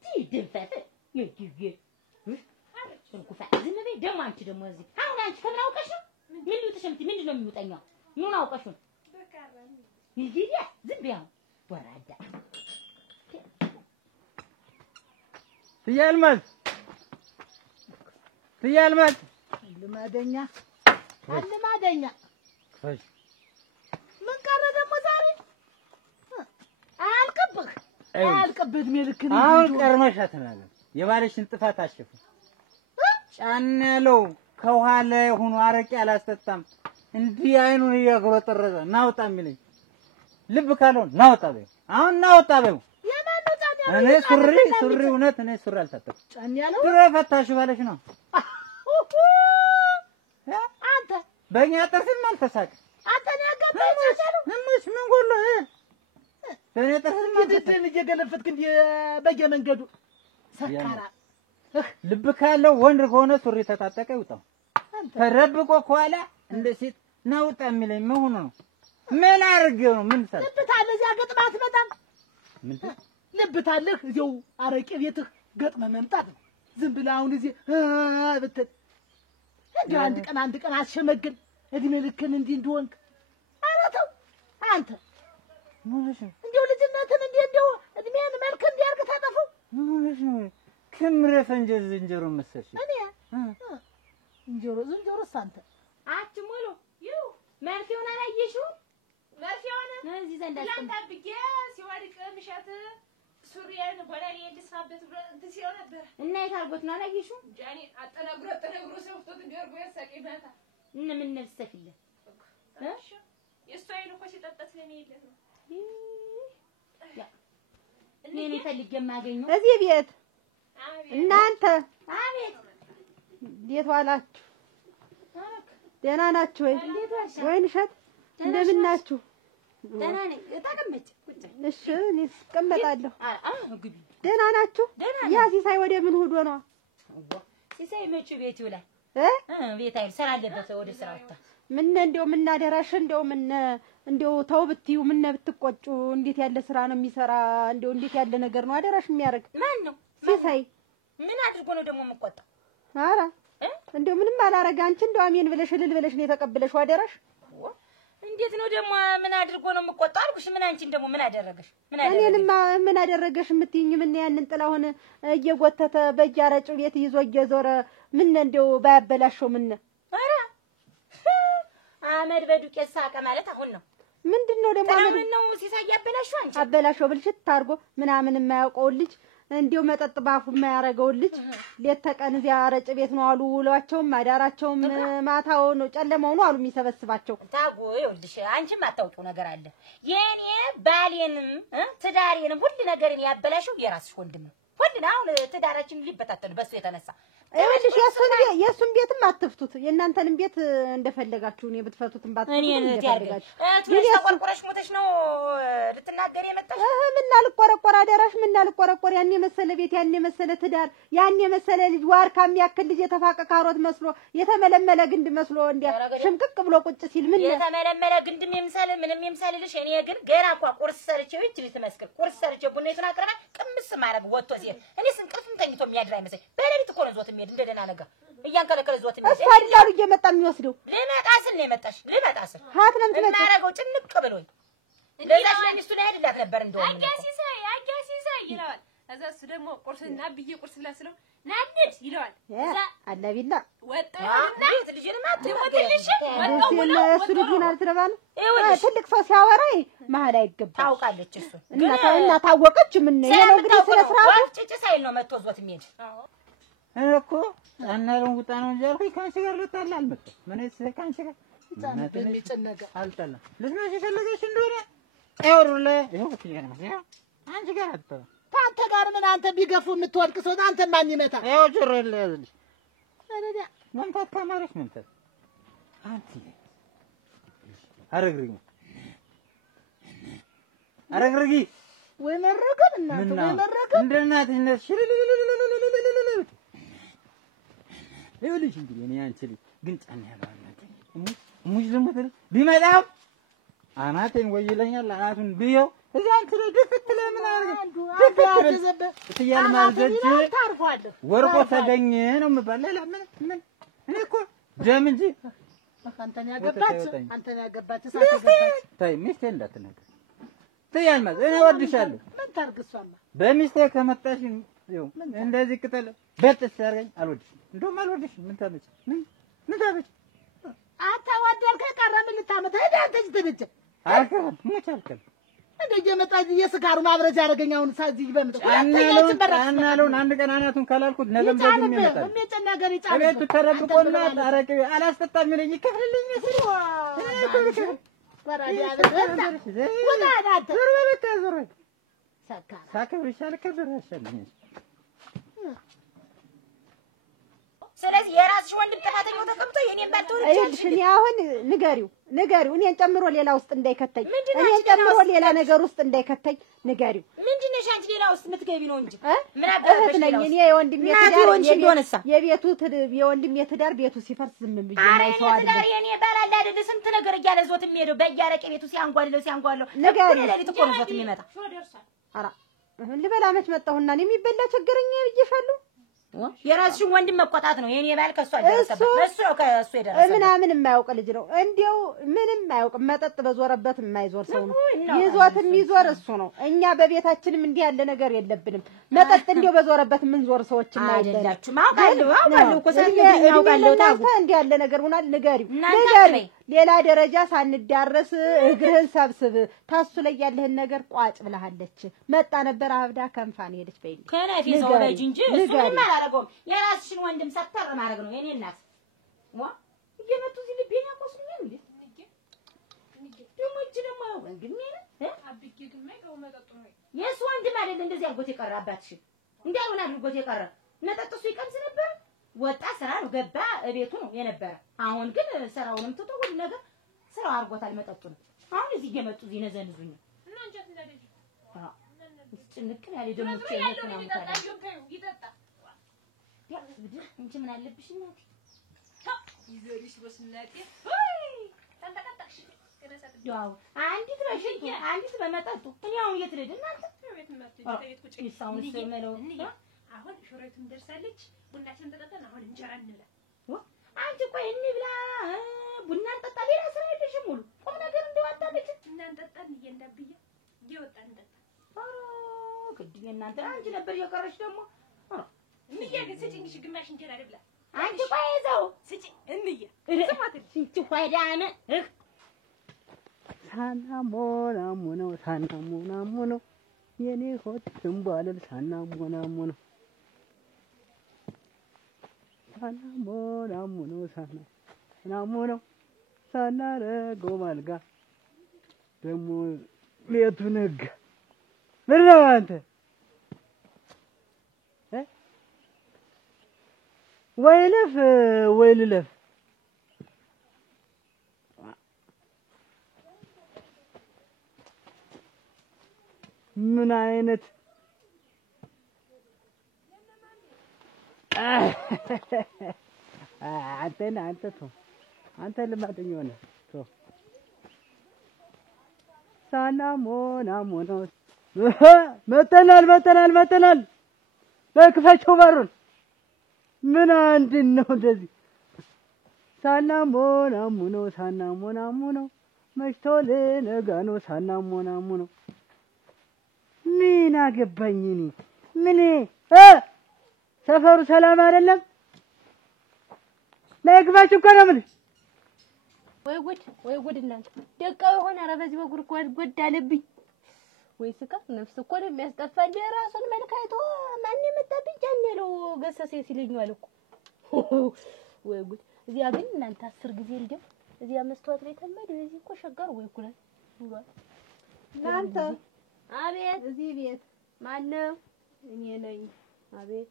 ትይድፈት ይግግ እንኩፋ ዝም በይ ደሞ አንቺ ደሞ እዚህ አሁን አንቺ ከምን አውቀሽ ነው ምን ሊወጥሽ ምንድን ነው የሚወጣኛው ምን አውቀሽ ነው ይዲያ ዝም በይ ወራዳ ትያልማዝ ልማደኛ ምን ቀረ ደግሞ ዛሬ አልቀብህ እድሜ ልክ ነው አሁን ቀርመሽ አትናገር የባለሽን ጥፋት አሽፉ ጫን ያለው ከኋላ ሆኖ አረቄ አላስጠጣም እንዲህ አይኑን እያጎረጠረዘ ናውጣ የሚለኝ ልብ ካለው ናውጣ በይ አሁን ናውጣ በይ እኔ ሱሪ እውነት እኔ ሱሪ አልሰጠም ጫን ያለው ድሮ ፈታሽ ባለሽ ነው አንተ በእኛ ጥርስም አልተሳቀ አንተ ነው ያጋባኝ ምን ጎሎ በእኔ ጥርስም እንዴት እየገለፈትክ እንደ በየመንገዱ ሰካራ ልብ ካለው ወንድ ከሆነ ሱሪ ተጣጠቀ ይውጣው ተረብቆ ከኋላ እንደ ሴት ናውጣ የሚለኝ መሆኑ ነው ምን አርገው ነው ምን ሰራ ልብታለህ እዚያ ገጥማት በጣም ምን ልብታለህ እዚያው አረቄ ቤትህ ገጥመ መምጣት ነው ዝም ብለህ አሁን እዚህ ብትል እንዴ አንድ ቀን አስሸመግል እድሜ ልክን እንዲህ እንደሆንክ ኧረ ተው አንተ ምንሽ እንደው ልጅነትን እንደው እድሜን መልክ እንዲያርግ ታጠፈው ምንሽ ክምረ ፈንጀል ዝንጀሮ መሰልሽ እኔ ዝንጀሮ ሳንተ አትሞሉ ይው መርፌውን አላየሽው መርፌውን እዚህ ዘንድ አስቀምጥ ላንታብዬ ሲወድቅ ምሸት እሱ ሱሪያን ወላሊ እንድሳበት ሲለው ነበር እና የታርጎት ነው አላየሽው? ጃኒ አጠናግሮ ሰፍቶት ገርቦ ያሳቀይናታ ምን ነፍሰክለ እሺ የእሱ አይኑ እኮ ሲጠጣት ለሚይለት ነው እኔ ፈልጌ የማገኘው እዚህ ቤት እናንተ አቤት እንዴት ዋላችሁ? ደህና ናችሁ ወይ? ወይንሸት እንደምን ናችሁ? ደህና ነኝ። ተቀመጭ ቁጭ። እሺ እኔ እቀመጣለሁ። ግቢ። ደህና ናችሁ? ያ ሲሳይ ወደ ምን ሆዶ ነው? ሲሳይ መቼ ቤት ይውላል? ቤት አይደል ስራ አለበት ወደ ስራ ወጣ። ምን እንደው ምን አደራሽ እንደው ተው ብትዩ ምን ብትቆጩ እንዴት ያለ ስራ ነው የሚሰራ? እንደው እንዴት ያለ ነገር ነው አደራሽ የሚያደርግ? ማን ነው? ሲሳይ ምን አድርጎ ነው ደግሞ የምቆጣው? ኧረ እንደው ምንም አላረጋ። አንቺ እንደው አሜን ብለሽ እልል ብለሽ ነው የተቀበለሽው አደራሽ። እንዴት ነው ደግሞ ምን አድርጎ ነው የምቆጣው አልኩሽ? ምን አንቺን ደግሞ ምን አደረገሽ? እኔንማ ምን አደረገሽ የምትይኝ ምን ያንን ጥላሁን እየጎተተ በእጃረጭ ቤት ይዞ እየዞረ ምን እንደው ባያበላሽው ምን ኧረ አመድ በዱቄት ሳቀ ማለት አሁን ነው። ምንድነው ደግሞ ምን ነው ሲሳይ ያበላሽው? አንቺ አበላሽው ብልሽት ታርጎ ምናምን የማያውቀው ልጅ እንዲው መጠጥ ባፉ የማያረገው ልጅ ሌት ተቀን እዚያ አረጭ ቤት ነው አሉ ውሏቸውም አዳራቸውም ማታው ነው ጨለማው ነው አሉ የሚሰበስባቸው። ታጎ ይኸውልሽ አንቺም አታውቂው ነገር አለ። የኔ ባሌንም ትዳሬንም ሁሉ ነገርን ያበላሽው የራስሽ ወንድም ነው። ሁሉን አሁን ትዳራችን ሊበታተን በሱ የተነሳ ይኸውልሽ የእሱን ቤትም አትፍቱት። የእናንተንም ቤት እንደፈለጋችሁ ነው ብትፈቱትም ባትፈቱት እንደፈለጋችሁ። ትንሽ ተቆርቆረሽ ሞተሽ ነው ልትናገሪ የመጣሽ? ምን አልቆረቆር አደራሽ ምን አልቆረቆር። ያን የመሰለ ቤት ያን የመሰለ ትዳር ያን የመሰለ ልጅ ዋርካ የሚያክል ልጅ የተፋቀ ካሮት መስሎ የተመለመለ ግንድ መስሎ እንዲያ ሽምቅቅ ብሎ ቁጭ ሲል ምን የተመለመለ ግንድም የምሳሌ ምንም የምሳሌልሽ። እኔ ግን ገና እኮ ቁርስ ሰርቼ እቺ ልትመስክር ቁርስ ሰርቼ ቡኔቱን አቅርባ ቅምስ ማረግ ወጥቶ ሲል እኔ ስንቅልፍም ተኝቶ የሚያድር አይመስል በሌሊት እኮ ነው ዞት የሚሄድ እንደደና ነገር እያንከለከለ ዞት የሚሄድ እሱ አይደል እየመጣ የሚወስደው። ልመጣ ስል ነው የመጣሽ። ልመጣ ስል ሀት ነው የምትመጪው። እናረገው ጭንቅ ብሎኝ ለዛሽ ለሚስቱ ላይ አይደላት ነበር እንደው አጋሲሳይ ይለዋል። እዛ እሱ ደግሞ ቁርስና ብዬ ቁርስ ብላ ስለው ናድድ ይለዋል። እዛ አላቢላ ወጣውና ልጅንማ ትልሽ ወጣው ብሎ እሱ ልጅን አልትረባ ነው። ትልቅ ሰው ሲያወራ መሀል አይገባም። ታውቃለች እሱ እና ታወቀች ምን ነው የለው እንግዲህ ስለ ስራው ጭጭ ሳይል ነው መጥቶ ዞት የሚሄድ። እኮ ጫናሩን ውጣ ነው እንጂ አልኩኝ። ካንቺ ጋር ልጣላ አልመጣም። ምን እዚህ ካንቺ ጋር አልጣላም። ልትመጪ ፈለገሽ እንደሆነ ይወሩለ ይኸው ትያለሽ ነው አንቺ ጋር አጣ ታንተ ጋር ምን አንተ ቢገፉ የምትወድቅ ሰው አንተ ማን ይመታ? ይኸው ጆሮለ ያዝልሽ አረዳ መንታት ካማረሽ መንታት አንቺ አረግርጊ ወይ መረገም እናንተ ወይ መረገም እንደ እናትሽ ነሽ ይኸውልሽ እንግዲህ እኔ አንቺ ግን ጫና ያባናት ሙጅ ለምትል ቢመጣው አናቴን ወይ ይለኛል። አናቱን ቢየው እዚህ አንቺ ላይ ድፍት ለምን አርገ እትያል ማልደጅ ወርቆ ተገኘ ነው የምባል። ሌላ ምን እኔ እኮ ደም እንጂ አንተን ያገባች ሳትገባች ታይ ሚስቴ እንዳትነገር እትያል ማዝ እኔ ወድሻለሁ። ምን ታርግሷማ በሚስቴ ከመጣሽ ይኸው እንደዚህ ቅጠል በጥስ ያርገኝ አልወድሽም። እንደውም አልወድሽም። ምን ታመጭ ምን ታመጭ አታዋደልከ ቀረ ምን ልታመጣ ሄዳ አንተ ትብጭ አልከም ሞች አልከም እንደ የመጣ የስካሩ ማብረጃ ያረገኝ አሁን ሳዚህ በምጥ አናለውን አንድ ቀን አናቱን ካላልኩት ነገም ደግሞ ይመጣል። ነገር ይጫን ቤቱ ተረብቆና አረቄ አላስጠጣም ይለኝ ይከፍልልኝ ሲል ወራዲያ ወጣናት ዞር ሳከብር ይሻል ከብር ያሻልኝ። ስለዚህ የራስሽ ወንድም ተማተኛው ተቀምጦ የኔን ባልተወርቻለሽ እኔ አሁን ንገሪው እኔን ጨምሮ ሌላ ውስጥ እንዳይከተኝ እኔን ጨምሮ ሌላ ነገር ውስጥ እንዳይከተኝ ንገሪው። ምንድነሽ አንቺ ሌላ ውስጥ የምትገቢ ነው እንጂ ምን አባሽ ነኝ እኔ የወንድም የትዳር ቤቱ ሲፈርስ ዝም ብዬ ማይተው አይደል የኔ ባላላ አይደል ስንት ነገር እያለ ዞት የሚሄደው በያረቄ ቤቱ ሲያንጓልለው ንገሪው ለሊት እኮ ነው ዞት የሚመጣ። ኧረ ልበላ መች መጣሁና እኔ የሚበላ ችግርኝ ብዬሻለሁ። የራስሽን ወንድም መቆጣት ነው የኔ ባል ከሷ ደረሰበት እሱ ነው ከሱ የደረሰበት ምናምን የማያውቅ ልጅ ነው እንዴው ምንም የማያውቅ መጠጥ በዞረበት የማይዞር ሰው ነው ይዞት የሚዞር እሱ ነው። እኛ በቤታችንም እንዲህ ያለ ነገር የለብንም። መጠጥ እንዴው በዞረበት ምን ዞር ሰዎች አይደላችሁ። አውቃለሁ እኮ ስለዚህ አውቃለሁ። ታውቃለህ እንዲህ ያለ ነገር ሆናል። ንገሪው ሌላ ደረጃ ሳንዳረስ እግርህን ሰብስብ ታሱ ላይ ያለህን ነገር ቋጭ ብለሃለች። መጣ ነበር አብዳ ከንፋን ሄደች በይኝ ከነፊ ዘወለጅ እንጂ እሱ ምንም አላደረገውም። የራስሽን ወንድም ሰተር ማድረግ ነው የኔ እናት። ዋ እየመጡ እዚህ ልቤን ያቆስሉኛል እንዴ? ደግሞ እጅ ደግሞ ወንድሜ ነው አብጌ ግን ማይቀው መጠጡ ነው የሱ ወንድም አይደል እንደዚህ አልጎት የቀረ አባትሽ እንዳልሆነ አልጎት የቀረ መጠጥ እሱ ይቀምስ ነበር። ወጣ ስራ ነው ገባ እቤቱ ነው የነበረ። አሁን ግን ስራውንም ትቶ ሁሉ ነገር ስራው አርጎታል መጠጡ ነው። አሁን እዚህ እየመጡ እዚህ ነዘንዙኝ እና እንጀት እንደደጅ ጭንቅ ያለ ደግሞ ቸይነት ነው ታዲያ ይጠጣ ያ እንጂ ምን አለብሽ እናቴ ይዘሪሽ በስናጤ ተንተቀጣሽ ያው አንዲት በሽኝ አንዲት በመጠጡ እኔ አሁን የት ልሂድ እናንተ ቤት መጥቶ ቤት ቁጭ ይሳውን ሰመለው አሁን ሹሬቱን ደርሳለች። ቡናችን ተጠጣን አሁን እንጀራ እንብላ። አንቺ ቆይ እንብላ ቡና እንጠጣ ሌላ ስራ የለሽም ሙሉ ቁም ነገር እንደዋጣለች እና እንጠጣን እየንዳብየ እየወጣን እንጠጣ። ግድ እናንተ አንቺ ነበር የቀረሽ ደግሞ እንዬ ግን ስጪኝ ግማሽ እንጀራ ልብላ። አንቺ ቆይ እዛው ስጪ እንዬ ስማት እንቺ ፋይዳነ ሳናሞናሞነው ሳናሞናሞነው የኔ ሆድ ዝምባለል ሳናሞናሞነው ሳናሞናሞነው ሳናሞናሞነው ሳናረገው ማልጋ ደግሞ ሌቱ ነጋ። ምን ነው አንተ ወይ ልፍ ወይ ልለፍ ምን አይነት አንተ ልማጥኝ ሆነ ሳናሞናሞኖ መተናል በክፈቸው በሩን ምን አንድን ነው እንደዚህ ሳናሞናሞኖ መሽቶ ልነጋ ነው ሳናሞናሞኖ ምን አገባኝ እኔ ምን ሰፈሩ ሰላም አይደለም ለግባችሁ እኮ ነው የምልሽ። ወይ ጉድ እናንተ ደቃው ሆነ ኧረ በዚህ በጉር ጎድ አለብኝ። ወይ ስካ ነፍስ እኮ ነው የሚያስጠፋ እንደ ራሱን መልካይቶ ማን የመጣብኝ ጃን ያለው ገሰሴ ሲለኛል እኮ ወይ ጉድ። እዚያ ግን እናንተ 10 ጊዜ ልጅ እዚያ መስተዋት ላይ ተመድ እዚህ እኮ ሸጋር ወይ ኩላል እናንተ አቤት እዚህ ቤት ማን ነው? እኔ ነኝ። አቤት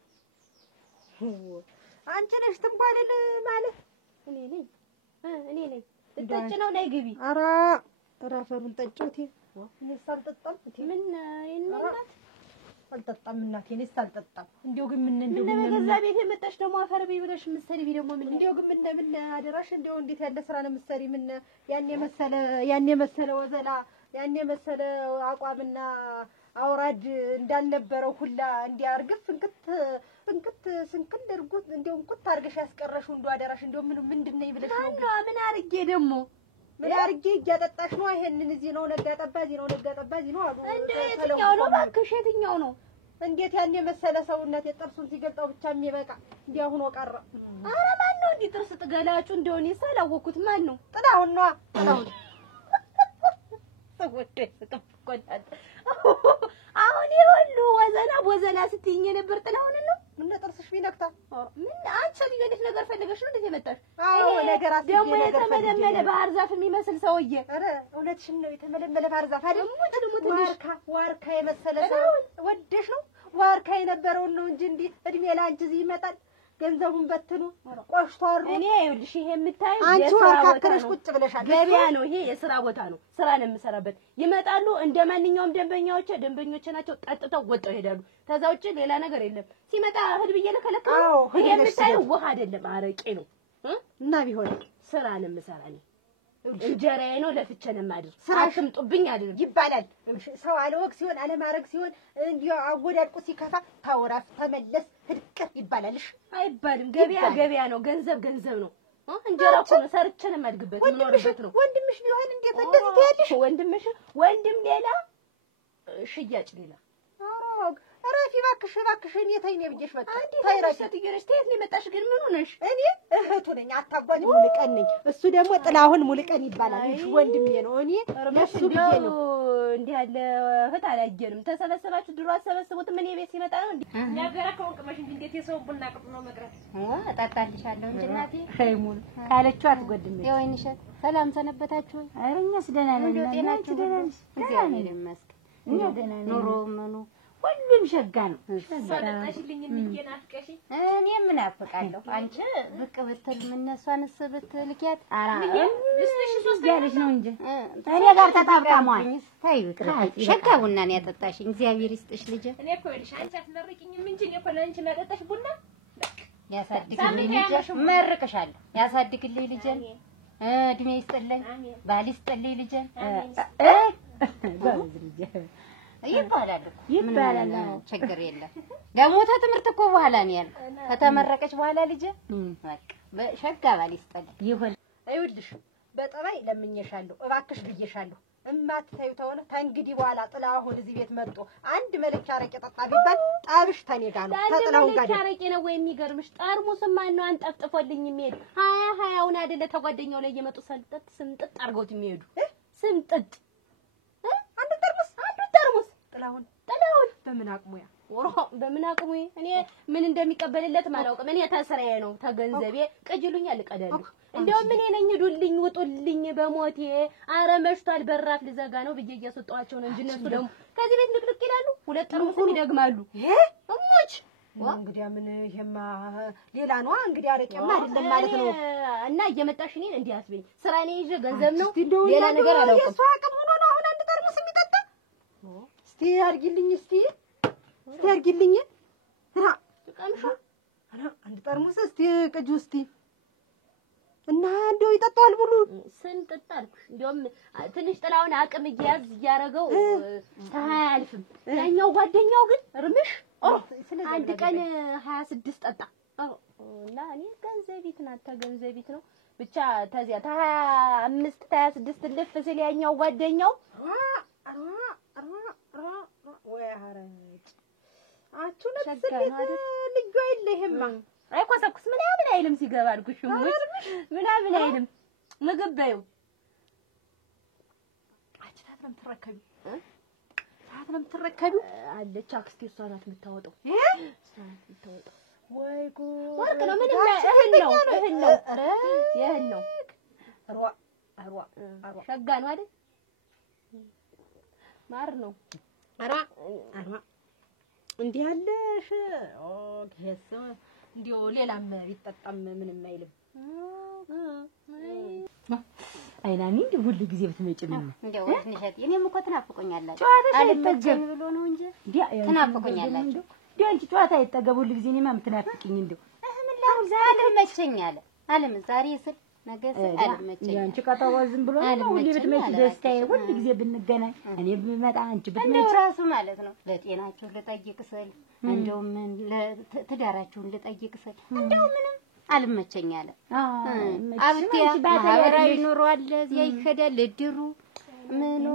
አንቺ ነሽ ትንኳልል ማለት እኔ ነኝ እጠጭ ነው ላይ ግቢ። ኧረ ራፈሩን ጠጭውቴ እኔስ አልጠጣም። ምን እናት አልጠጣም እናቴ እኔስ አልጠጣም። እንደው ግን ምን በገዛ ቤት የመጣሽ ደግሞ አፈር ቢይ ብለሽ ምሰሪ ደግሞ ምን እንደው ግን ምን አደራሽ እንደው እንዴት ያለ ስራ ነው ምሰሪ? ምን ያን የመሰለ ወዘላ ያን የመሰለ አቋምና አውራድ እንዳልነበረው ሁላ እንዲያርግፍ እንክት ስንክል እርጉት እንደው እንኩት አርገሽ ያስቀረሽው እንደው አደራሽ እንደው ምንድነው ይብለሽ ነው? ምን አርጌ ደግሞ ምን አርጌ እያጠጣሽ ነው? ይሄንን እዚህ ነው ነጋ ጠባዚ ነው አሉ። እንደው የትኛው ነው ባክሽ የትኛው ነው? እንዴት ያን የመሰለ ሰውነት የጥርሱን ሲገልጣው ብቻ የሚበቃ እንዲያው ሆኖ ቀረ። ኧረ ማን ነው እንዲህ ጥርስ ጥገላጩ እንደሆነ ሳላወኩት ማን ነው? ጥላሁን ነው ጥላሁን ወደ ተቆጣጣ አሁን ይሁሉ ወዘና ስትይኝ ነበር ጥላሁን ነው። ምን ጥርስሽ ቢነክታ ምን አንቺ ሊገልሽ ነገር ፈልገሽ ነው እንዴ የመጣሽ? አዎ ነገር አስቢ ደግሞ የተመለመለ ባህር ዛፍ የሚመስል ሰውዬ። ኧረ እውነትሽን ነው የተመለመለ ባህር ዛፍ አይደል? ዋርካ የመሰለ ሰው ወደሽ ነው ዋርካ የነበረውን ነው እንጂ እንዴ እድሜ ላንቺ እዚህ ይመጣል። ገንዘቡን በትኑ ቆሽቷል። እኔ ይኸውልሽ ይሄ የምታይ አንቺ ወርካከረሽ ቁጭ ብለሻል። ገበያ ነው ይሄ የሥራ ቦታ ነው። ስራ ነው የምሰራበት። ይመጣሉ እንደ ማንኛውም ደንበኞች ናቸው። ጠጥተው ወጣው ይሄዳሉ። ከዛ ውጪ ሌላ ነገር የለም። ሲመጣ እህል ብዬ ለከለከለው ይሄ የምታይ ውሃ አይደለም አረቄ ነው እና ቢሆን ስራ ነው የምሰራ እኔ እንጀራዬ ነው ለፍቼ ነው የማድር። አትምጡብኝ አይደለም ይባላል። ሰው አለወቅ ሲሆን አለማረግ ሲሆን እንዲያው አወዳድቁ ሲከፋ ታወራፍ ተመለስ ህድቅ ይባላልሽ አይባልም። ገበያ ነው። ገንዘብ ነው። እንጀራ እኮ ነው ሰርቼ ነው የማድግበት የምኖርበት ነው። ወንድምሽ ቢሆን እንዴት እንደዚህ ትያለሽ? ወንድም ሌላ ሽያጭ ሌላ። አሮግ ረፊ እባክሽ እኔ ተይ ነው ብዬሽ መጣ ታይራሽ ትገረሽ ተየት ነው መጣሽ ግን ምን ሆነሽ እኔ እህቱ ነኝ አታጓጅ ሙሉቀን ነኝ እሱ ደግሞ ጥላሁን ሙሉቀን ይባላል እሺ ወንድሜ ነው እኔ ለሱ ብዬ ነው እንዲህ ያለ እህት አላየንም ተሰበሰባችሁ ድሮ አሰበስቡት ምን ቤት ሲመጣ ነው እንዴ ነገር ከወንቅመሽ እንዴት የሰው ቡና ቅጥ ነው መቅረት እጠጣልሻለሁ እንጂ እናቴ ሸይሙን ካለችው አትጎድም የወይንሸት ሰላም ሰነበታችሁ ወይ ኧረ እኛስ ደህና ነን እንደው ጤናችሁ ደህና ነሽ እግዚአብሔር ይመስገን እኛ ደህና ነን ኑሮ ምኑ ሁሉም ሸጋ ነው ሰለጠሽልኝ እንዴት ናፍቀሽ እኔ ምን አፍቃለሁ አንቺ ብቅ ብትል ምነሷንስ ብትልኪያት ኧረ እስቲ ሶስት ያለሽ ነው እንጂ እኔ ጋር ተጣብቃሟል ታይ ብቅራ ሸጋ ቡና ነው ያጠጣሽኝ እግዚአብሔር ይስጥሽ ልጄ እኔ እኮ ልሽ አንቺ አትመርቂኝም እንጂ እኔ እኮ ለአንቺ ማጠጣሽ ቡና ያሳድግልኝ ልጄ መርቅሻለሁ ያሳድግልኝ ልጄ እድሜ ይስጥልኝ ባል ይስጥልኝ ልጄ ይባላል ችግር የለም ደግሞ ትምህርት እኮ በኋላ ነው ያለው ከተመረቀች በኋላ ልጄ በቃ ሸጋ ባል ይስጥልኝ ይሁን አይውልሽ በጠባይ ለምኜሻለሁ እባክሽ ብዬሻለሁ እማትታዩ ተሆነ ከእንግዲህ በኋላ ጥላሁን እዚህ ቤት መጥቶ አንድ መለኪያ አረቄ ጠጣ ቢባል ጣብሽ ተኔ ጋር ነው ተጥላሁን ጋር ነው አረቄ ነው ወይ የሚገርምሽ ጠርሙስም ማን ነው አንጠፍጥፎልኝ የሚሄድ 20 አይደለ ተጓደኛው ላይ እየመጡ ሰልጠት ስምጥጥ አርገውት የሚሄዱ ስምጥጥ አንድ ጠርሙስ ጥላሁን በምን አቅሙያ በምን አቅሙ እኔ ምን እንደሚቀበልለት ማላውቅም እኔ ተስራዬ ነው ተገንዘቤ ቅጅሉኛል ቀደሉ እንደውም እኔ ነኝ ሂዱልኝ ውጡልኝ በሞቴ አረ መሽቷል በራፍ ልዘጋ ነው ብዬ እያስወጣኋቸው ነው እንጂ እነሱ ደግሞ ከዚህ ቤት ልቅልቅ ይላሉ ሁለት ጠርሙስም ይደግማሉ እሞች እንግዲህ ምን ይሄማ ሌላ ነው እንግዲህ አረቄማ አይደለም ማለት ነው እና እየመጣሽ እኔን እንዲህ አስበኝ ስራ እኔ ይዤ ገንዘብ ነው ሌላ ነገር አላውቅም የሷ አቅም ሆኖ ነው አሁን አንድ ጠርሙስ የሚጠጣ እስቲ አድርጊልኝ እስቲ አድርጊልኝ ራ ቀምሹ አንድ ጠርሙስ እስቲ ቅጁ እስቲ እና እንደው ይጠጣዋል ሙሉ ስንጥጥ አልኩሽ እንደውም ትንሽ ጥላውን አቅም እያያዝ እያረገው አያልፍም ያኛው ጓደኛው ግን ርምሽ አንድ ቀን 26 ጠጣ እና እኔ ገንዘቢት ናት ገንዘቢት ነው ብቻ ተዚያ 25 26 ልፍ ሲል ያኛው ጓደኛው ወይ አረጭ አቹ ነጥስልት ልጅ አይለህማ አይቆሰኩስ ምናምን አይልም ሲገባ አልኩሽ ምናምን አይልም ምግብ በይው አቺ ታትለም ትረከቢ አለች አክስቴ እሷ ናት የምታወጣው ወይ ጉድ ወርቅ ነው ምንም እህል ነው የእህል ነው አሯ ሸጋ ነው አይደል ማር ነው አራ እንዲህ ያለሽ ኦኬስ እንዲው ሌላም ቢጠጣም ምንም አይልም አይናኒ እንዲህ ሁሉ ጊዜ ብትመጪ ምን እንደው ወስንሸት እኔም እኮ ትናፍቆኛላችሁ ጨዋታ አልመቸኝ ብሎ ነው እንጂ ትናፍቆኛላችሁ እንዴ አንቺ ጨዋታ አይጠገብ ሁሉ ጊዜ እኔማ ምትናፍቂኝ እንደው ምን ላው ዛሬ አልመቸኝ አለ አለም ዛሬ ስል ነገ ስል አልመቸኝ አንቺ ቀጠሮ ዝም ብሎ ነው ሁሉ ብትመጪ ደስታዬ ሁሉ ጊዜ ብንገናኝ እኔ ብመጣ አንቺ ብትመጪ ራሱ ማለት ነው ለጤናችሁ ልጠይቅ ስል እንደው ምን ለትዳራችሁን ልጠይቅ ስል እንደው ምንም አልመቸኝ አለ አብቲያ ማህበራዊ ኑሮ አለ እዚያ ይከዳል እድሩ ምኑ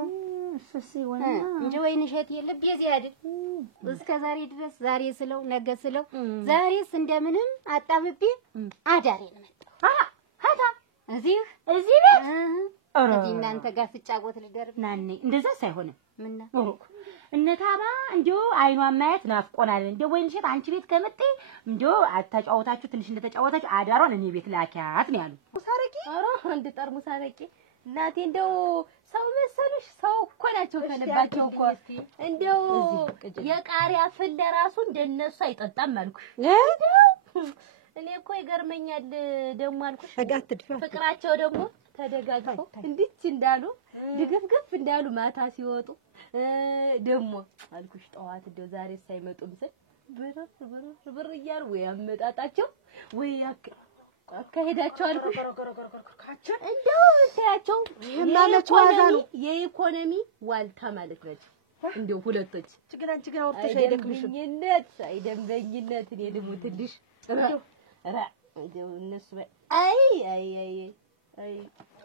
እሱስ ይሆን እንጂ ወይንሸት የለብ የዚህ አይደል እስከ ዛሬ ድረስ ዛሬ ስለው ነገ ስለው ዛሬስ እንደምንም አጣብቤ አዳሬ ነው መጣ ሀታ እዚህ ቤት እዚህ እናንተ ጋር ስጫወት ልደርብ ናኔ እንደዛ ሳይሆን ምንና እነታባ እንዴው አይኗን ማየት ናፍቆናል እንዴው ወይንሸት አንቺ ቤት ከመጣ እንዴው አታጫውታችሁ ትንሽ እንደተጫወታችሁ አዳሯን እኔ ቤት ላኪያት ነው ያሉ ሙሳረቂ አረ አንድ ጠርሙስ አረቂ እናቴ እንደው ሰው መሰለሽ ሰው እኮ ናቸው ከነባቸው እኮ እንደው የቃሪያ ፍል ለራሱ እንደነሱ አይጠጣም አልኩሽ እኔ እኮ ይገርመኛል ደግሞ አልኩሽ ፍቅራቸው ደግሞ ተደጋግፈው እንዲች እንዳሉ ድግፍግፍ እንዳሉ ማታ ሲወጡ ደግሞ አልኩሽ ጠዋት እንደው ዛሬ ሳይመጡም ስል ብር እያሉ ወይ አመጣጣቸው ወይ አካሄዳቸው አልኩሽ እንደው ታያቸው ማለት ዋዛ ነው የኢኮኖሚ ዋልታ ማለት ነው እንደው ሁለቶች ችግር አውርተሽ አይደክምሽም አይደንበኝነት እኔ ደግሞ ትንሽ ራ እንደው እነሱ አይ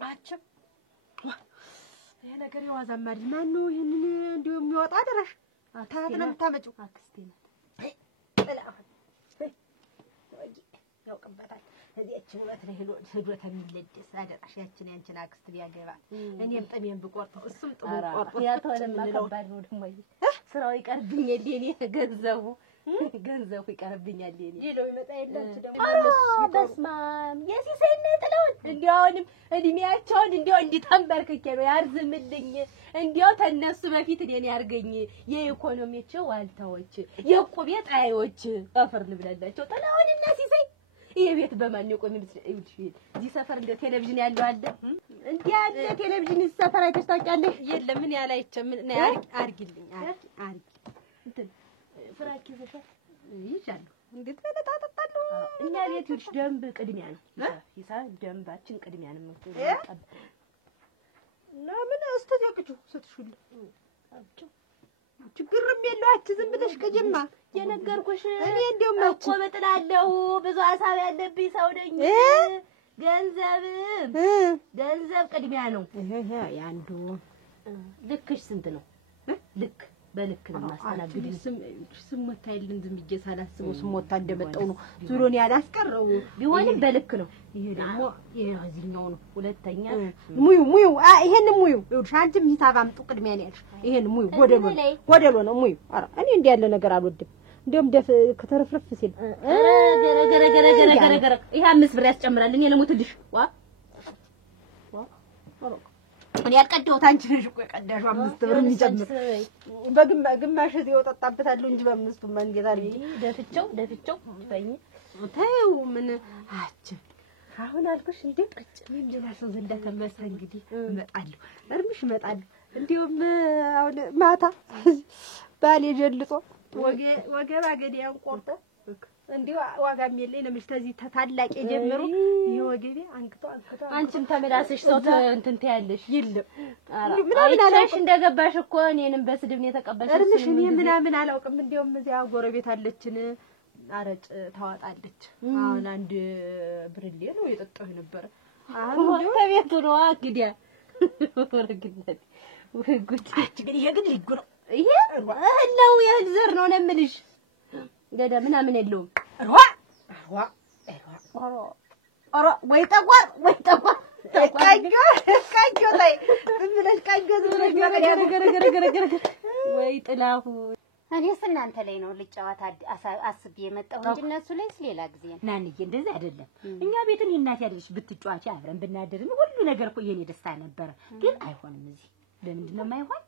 አቸም ይሄ ነገር የዋዛማ አይደል ማን ነው ይሄንን እንደው የሚወጣ አደረሽ ታትለም ታመጪው አክስቴ ናት ጥላሁን ያውቅበታል። እዚያችን ውበት ነው ሄዶ ተሚለደስ አደራሽ ያችን ያንችን አክስት ቢያገባ እኔም ጥሜን ብቆርጠው እሱም ጥሙ ቆርጦ ያተወለማ ከባድ ነው ደግሞ ስራው ይቀርብኛል የኔ ገንዘቡ ይቀርብኛል የኔ ይለው ይመጣ የላችሁ ደግሞ በስማም የሲሳይና ጥላውን እንዲያውንም እድሜያቸውን እንዲያው እንዲተንበርክኬ ነው ያርዝምልኝ እንዲያው ተነሱ በፊት እኔን ያርገኝ የኢኮኖሚያቸው ዋልታዎች የቁቤ ጣዮች አፈር ልብላላቸው ጥላውንና ሲሳይ ይሄ ቤት በማን ነው ቆም ይልሽ እዚህ ሰፈር እንደ ቴሌቪዥን ያለው አለ እንዴ ያለ ቴሌቪዥን ሰፈር አይተሽ ታውቂያለሽ? የለም ምን ያላይቼ ምን አርጊልኝ እንትን ፍራክ ይዘሻል ይቻላል እንዴት ተለጣጣጣሉ እኛ ቤት ይልሽ ደንብ ቅድሚያ ነው ሂሳብ ደንባችን ቅድሚያ ነው እና ምን አስተያየቅቹ ስትሹል አብቹ ችግርም የለዋች ዝም ብለሽ ከጀማ የነገርኩሽ እኔ እንደውም እኮ በጥላለሁ ብዙ ሐሳብ ያለብኝ ሰው ነኝ ገንዘብ ቅድሚያ ነው ያንዱ ልክሽ ስንት ነው ልክ በልክ ነው ማስተናግድኝ ስሞታ ይልን ዝም ብዬ ሳላስበው ስሞታ እንደመጣው ነው ዙሮን ያላስቀረው ቢሆንም በልክ ነው ይሄ ደግሞ የዚህኛው ነው ሁለተኛ ሙዩ ይሄን ሙዩ ይኸውልሽ አንቺም ሂሳብ አምጡ ቅድሚያ ነው ያልሽ ይሄን ሙዩ ጎደሎ ነው ሙዩ ኧረ እኔ እንዲህ ያለ ነገር አልወድም እንደውም ደፍ ከተረፍረፍ ሲል ገረ ይሄ 5 ብር ያስጨምራል እኔ ለሞትልሽ እኔ ያልቀደውት አንቺ ነሽ እኮ የቀዳሽው 5 ብር የሚጨምር በግማሽ እዚህ ወጣጣበታለሁ እንጂ በ5ቱ መንገድ አለ ደፍቸው ፈኝ ተይው ምን አች አሁን አልኩሽ እንዴ ምን ሌላ ሰው ዘንዳ ተመሰ እንግዲህ እመጣለሁ እርምሽ እመጣለሁ እንዲሁም አሁን ማታ ባሌ ጀልጦ ወገባ ገዲያን ቆርጦ እንዲሁ ዋጋም የለኝ ለምሽ ተዚህ ተታላቅ የጀመሩ ይወገቤ አንክቶ አንቺም ተመላስሽ ሰው እንትን ታያለሽ ይልም ምናምን አላሽ እንደገባሽ እኮ እኔንም በስድብ ነው የተቀበልሽ እርምሽ እኔ ምናምን አላውቅም እንዲያውም እዚያ ጎረቤት አለችን አረጭ ታዋጣለች አሁን አንድ ብርሌ ነው የጠጣው ነበር አሁን ከቤቱ ነው እንግዲያ ወርግነት ወጉት ግን ይሄ ግን ልጅ ነው ይሄ እህለው የዘር ነው ለምልሽ ገዳ ምናምን የለውም ኧረ ወይ ጠቋር ቀንጆ ላይ ብለሽ ቀንጆ ገረገረ ወይ ጥላሁ እኔስ እናንተ ላይ ነው ልጫወት አስቤ የመጣሁ እንጂ እነሱ ላይ ሌላ ጊዜ ነው ናንዬ እንደዛ አይደለም እኛ ቤትን እናት ያለሽ ብትጫዋች አብረን ብናደርም ሁሉ ነገር እኮ የኔ ደስታ ነበር ግን አይሆንም እዚህ ለምንድን ነው የማይሆን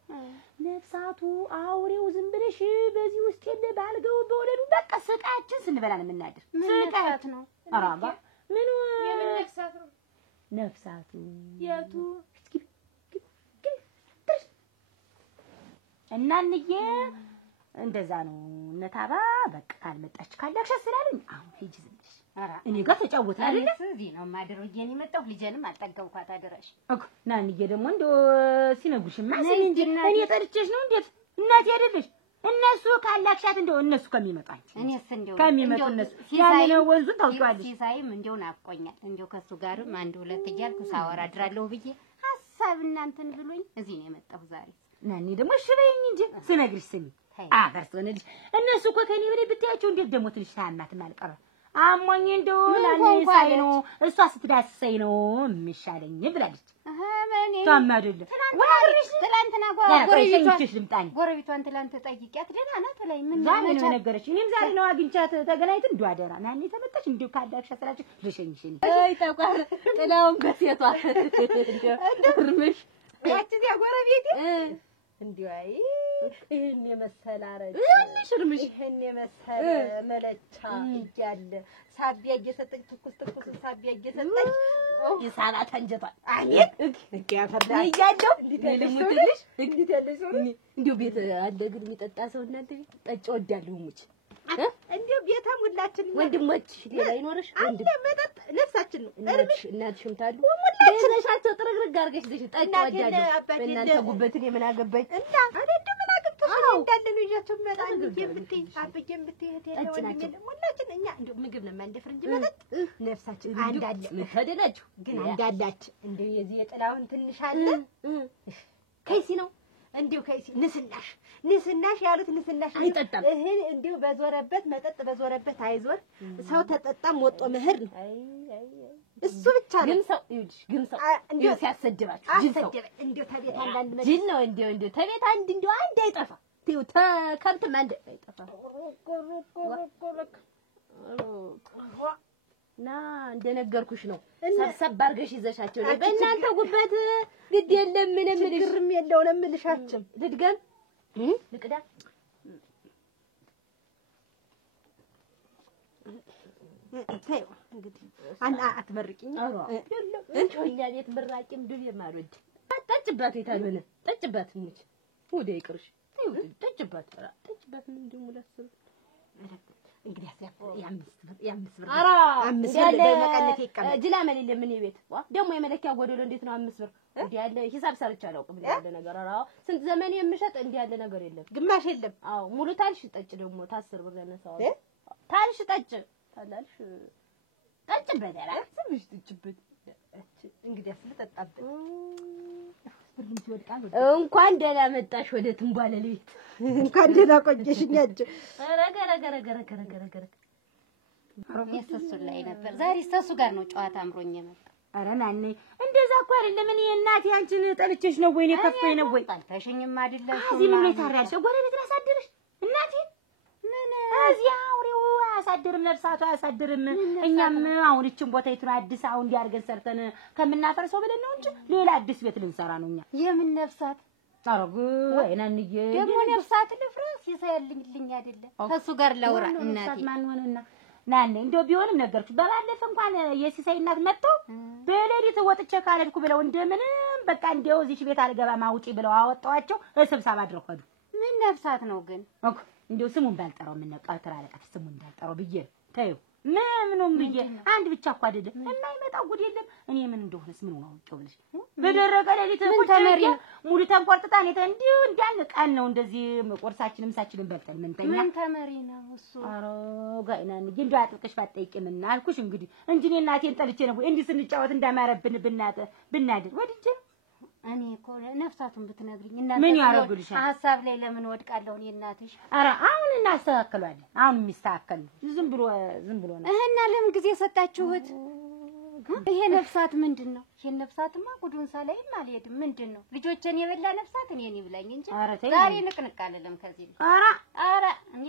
ነፍሳቱ አውሬው ዝም ብለሽ በዚህ ውስጥ የለ ባልገው በወለዱ በቃ ስቃያችን ስንበላ ነው የምናድር ስቃያት ነው አራባ ምን የምን ነፍሳት ነው ነፍሳቱ የቱ እናንዬ እንደዛ ነው ነታባ በቃ ካልመጣች ካላክሽ ስላለኝ አሁን ሂጂ ዝም ብለሽ እኔ ጋር ተጫወት አይደል እዚህ ነው ማደረጀን የመጣሁ ልጄንም አልጠገብኳት አደረሽ እኮ ናንዬ ደግሞ እንደው ሲነጉሽማ እኔ ጠርቼሽ ነው እንዴት እናቴ አይደለሽ እነሱ ካላክሻት እንደው እነሱ ከሚመጣች እኔስ እንደው ከሚመጡ እነሱ ያኔ ነው ወንዙን ታውቂዋለሽ ሲሳይም እንደው ናፍቆኛል እንደው ከሱ ጋርም አንድ ሁለት እያልኩ ሳወራ አድራለሁ ብዬ ሐሳብ እናንተን ብሎኝ እዚህ ነው የመጣሁ ዛሬ ናኒ ደግሞ እሺ በይኝ እንጂ ስነግርሽ ስሚ አፈርሶነልሽ እነሱ እኮ ከኔ በላይ ብታያቸው እንዴት ደግሞ ትንሽ ታማትም አልቀረ አሞኝ እንደው ናኒ ሳይ ነው እሷ ስትዳስሰኝ ነው የሚሻለኝ ብላለች ታማደለ ወርሽ ትላንትና ጎረቤቷን ትላንት ጠይቂያት ደህና ናት ላይ ምን ነው ነገረች እኔም ዛሬ ነው አግኝቻት ተገናኝተን እንደው አደራ ናኒ ተመጣች እንደው ካዳክሽ አስራችሁ ልሸኝሽ እኔ አይ ተቋር ጥላውን ከሴቷ እርምሽ ያቺ ጎረቤቴ እንዲሁ አይ ይሄን የመሰለ አረጭ ሽርምሽ ይሄን የመሰለ መለቻ እያለ ሳቢያ እየሰጠች ትኩስ ሳቢያ እየሰጠች ይሳላት አንጀቷ አሜን ያፈርዳ እያለው ልሙትልሽ እንዴት ያለሽ ነው እንዲሁ ቤት አለ ግን የሚጠጣ ሰው እናንተ ጠጭ ወዳለሁ ሙች እንዲሁ ቤታም ሁላችን ወንድሞች ሌላ ይኖርሽ ወንድም መጠጥ ነፍሳችን ነው እናትሽም ታሉ ለሻቸው ጥርግርግ አድርገሽ ልጅ ጠጭ ወዳለሁ እናንተ ጉበትን የምን አገባኝ እና አይደለም ምን አግብቶሽ እንዳለ ነው ይዣቸው መጣ እንዴ አብዬም ብትይ ሁላችን እኛ እንዲሁ ምግብ ነው ማንደፍር እንጂ መጠጥ ነፍሳችን አንዳለ ምትደላችሁ ግን አንዳላች እንዴ የዚህ የጥላውን ትንሽ አለ ከይሲ ነው እንዲሁ ከይሲ ንስናሽ ያሉት ንስናሽ አይጠጣም። እህል እንዲሁ በዞረበት መጠጥ በዞረበት አይዞር ሰው ተጠጣም ወጦ መሄድ ነው። እሱ ብቻ ነው። ግን ሰው ይኸውልሽ፣ ግን ሰው እንዲሁ ሲያሰድባችሁ ጅል ሰው እንዲሁ ተቤት አንዳንድ መ ጅል ነው። እንዲሁ ተቤት እንዲሁ አንድ አይጠፋ ይኸው ተከብትም አንድ አይጠፋ ና እንደነገርኩሽ ነው። ሰብሰብ አድርገሽ ይዘሻቸው ነው። በእናንተ ጉበት ግድ የለም ምንም ልሽ ግርም የለውም ልሻችም ልድገም ልቅዳ ታዩ እንግዲህ አትመርቂኝ እኛ ቤት ምራቂም ድብ የማልወድ ጠጭባት የታልሆነ ጠጭባት እንጂ ወደ ይቅርሽ ጠጭባት ምን እንደሙላስ እንግዲህ የአምስት ብር ኧረ አምስት ብር በመቀነት ይቀመጥ ጅላ መሌለ ምን ቤት ደግሞ የመለኪያ ጎደሎ እንዴት ነው 5 ብር እንዲህ ያለ ሂሳብ ሰርቻ አላውቅም። እንዲህ ያለ ነገር ኧረ ስንት ዘመን የምሸጥ እንዲህ ያለ ነገር የለም። ግማሽ የለም። አዎ ሙሉ ታልሽ ጠጭ ደግሞ 10 ብር ያነሳው ታልሽ ጠጭ ታላልሽ ጠጭ በደራ ትንሽ ጥጭበት እንግዲህ አስልጠጣበት እንኳን ደህና መጣሽ ወደ ትንጓለል ቤት እንኳን ደህና ቆየሽኝ። አጀ ረገረገረገረገረገረ የሰሱን ላይ ነበር ዛሬ ሰሱ ጋር ነው ጨዋታ አምሮኝ የመጣ። ኧረ ናኔ እንደዛ እኮ አይደለም። እኔ እናቴ አንቺን ጠልቼሽ ነው ወይ ነው ከፈኝ ነው ወይ ጠልተሽኝም አይደለም። እዚህ ምን ታራልሽ? ጎረቤት ላሳድርሽ እናቴ ምን እዚህ አውሬው አያሳድርም፣ ነፍሳቱ አያሳድርም። እኛም አሁን እቺን ቦታ ይቱን አዲስ አሁን እንዲያርገን ሰርተን ከምናፈርሰው ብለን ነው እንጂ ሌላ አዲስ ቤት ልንሰራ ነው እኛ። የምን ነፍሳት አረጉ ወይናንዬ ደግሞ ነፍሳት ልፍረስ ይሳይልኝ አይደለም ከሱ ጋር ላውራ እናቴ ማን ሆነና ናኔ እንደው ቢሆንም ነገርኩ። በባለፈ እንኳን የሲሳይ እናት መጥተው በሌሊት ወጥቼ ካልሄድኩ ብለው እንደምንም በቃ እንደው እዚህ ቤት አልገባም አውጪ ብለው አወጣዋቸው። ስብሰባ አድርገው ምን ነፍሳት ነው ግን እኮ እንደው ስሙን ባልጠራው ምን ነቃው ተራለቀፍ ስሙን እንዳልጠራው ብዬ ተይው ምንም ብዬ አንድ ብቻ እኮ አይደለም የማይመጣው ጉድ የለም። እኔ ምን እንደሆነስ ምን ነው አውቄው ብለሽ በደረቀ ሌሊት ተመሪ ሙሉ ተንቆርጥታን እንዲሁ እንዳል ቀን ነው እንደዚህ ቁርሳችንም ምሳችንን በልተን ምን ተመሪ ነው እሱ? ኧረ ጋይናን እንደው አጥብቀሽ ባትጠይቂምና አልኩሽ እንግዲህ እንጂ እኔ እናቴን ጠልቼ ነው እንዲህ ስንጫወት እንዳማረብን ብናድር ወድጄ እኔ እኮ ነፍሳቱን ብትነግሪኝ እናንተ ምን ያረጉልሻል? ሐሳብ ላይ ለምን ወድቃለሁ እኔ እናትሽ? ኧረ አሁን እናስተካክሏለን። አሁን የሚስተካከል ዝም ብሎ ነው። እና ለምን ጊዜ ሰጣችሁት? ይሄ ነፍሳት ምንድነው? ይሄ ነፍሳትማ ጉዱን ሳላይም አልሄድም። ምንድነው? ልጆችን የበላ ነፍሳት እኔን ይብላኝ እንጂ ዛሬ ንቅንቅ አልልም ከዚህ። ኧረ እኔ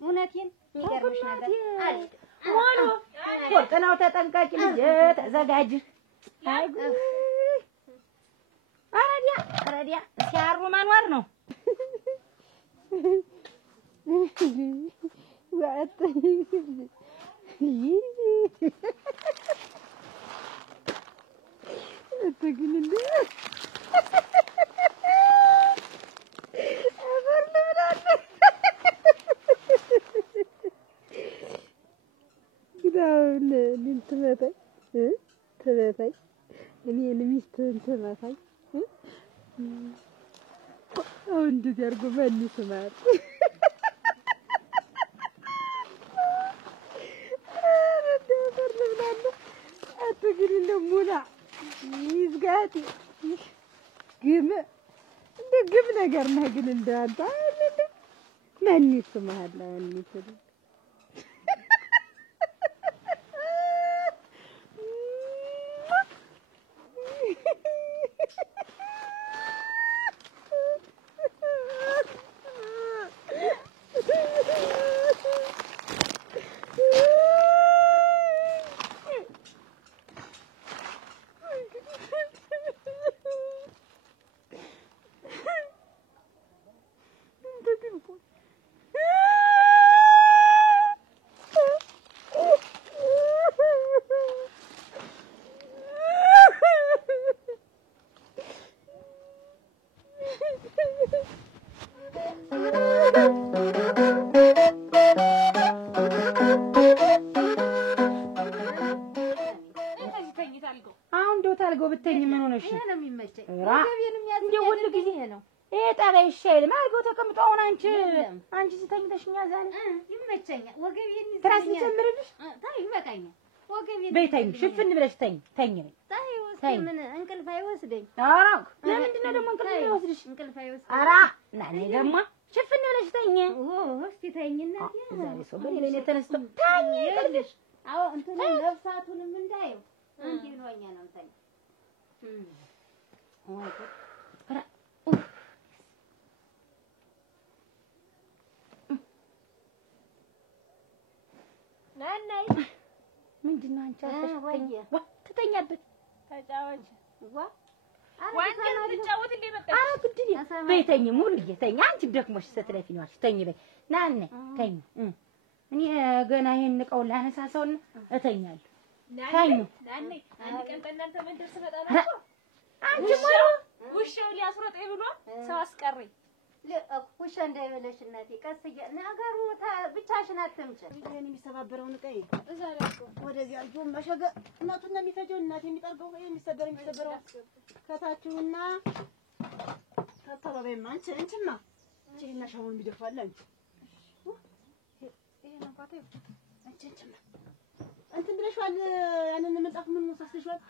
እውነቴን የሚገርምሽ ነገር አልሄድ ሞሎ ወጥናው ተጠንቃቂ ልጅ ተዘጋጅ። አረዲያ ሲያሩ ማንዋር ነው ትመታኝ እኔን ሚስትህን ትመታኝ። አሁን እንደዚህ አድርጎ ማን ይስማል? አትግሪ እንደሙላ ይዝጋት ግም እንደ ግም ነገር ነው ግን እንዳንተ ማን ይስማል? ማን ይስማል? ብትኝ ምን ሆነሽ ይሄ ነው የሚመቸኝ። ወገቤንም ያዝኝ ጊዜ ነው ይሄ ጣቢያ ይሻል ማርገው ተቀምጦ አሁን አንቺ ስተኝተሽኛ ዛሬ ይመቸኛል። ወገቤን ትራስ ጀምርልሽ ታይ ይበቃኛል። በይተኝ ሽፍን ብለሽ ተኝ ነኝ ተይ ምን እንቅልፍ አይወስደኝ። ኧረ ለምንድን ነው ደግሞ እንቅልፍ አይወስድሽ? እንቅልፍ አይወስደኝ። ኧረ ናኔ ደግሞ ሽፍን ብለሽ ተኝ። እስቲ ተይኝና ዛሬ ሰው በሌላ ላይ ተነስቶ ተኝ ይልሽ። አዎ እንትን ነፍሳቱንም እንዳየው እንዲህ ብሎኛ ነው ተኝ። ናናይ ምንድን ነው አንቺ አትተኛ? ትተኛበት ተጫወች ዋንጀል ልጫወት እንደ መጣ አግድኝ በይተኝ ሙሉ እየተኛ አንቺ ደክሞሽ ስትለፊ ነው ተኝ በይ ናኔ ተኝ እኔ ገና ይሄን ንቀው ላነሳሳውና እተኛለሁ ተኝ ናኔ አንድ ቀን ከእናንተ መንደር ስመጣ ነው አንቺ ሞሮ ውሻው ሊያስሮጠኝ ብሎ ሰው አስቀረኝ ውሻ እንዳይበለሽ እናቴ ቀስ ነገሩ ብቻሽን አትምጭ። ይሄን የሚሰባበረውን ቀይ እዛ ላይ ወደዚያ ልጁ መሸገ እናቱን ነው የሚፈጀው እናቴ የሚጠርገው ይሄ የሚሰበረው ከታችሁና ከአካባቢማ አንቺማ እቺና ሻውን የሚደፋል አንቺ ይሄ ነው ቋቴ አንቺማ እንትን ብለሽዋል ያንን ምንጣፍ ምን ወሳስሽዋል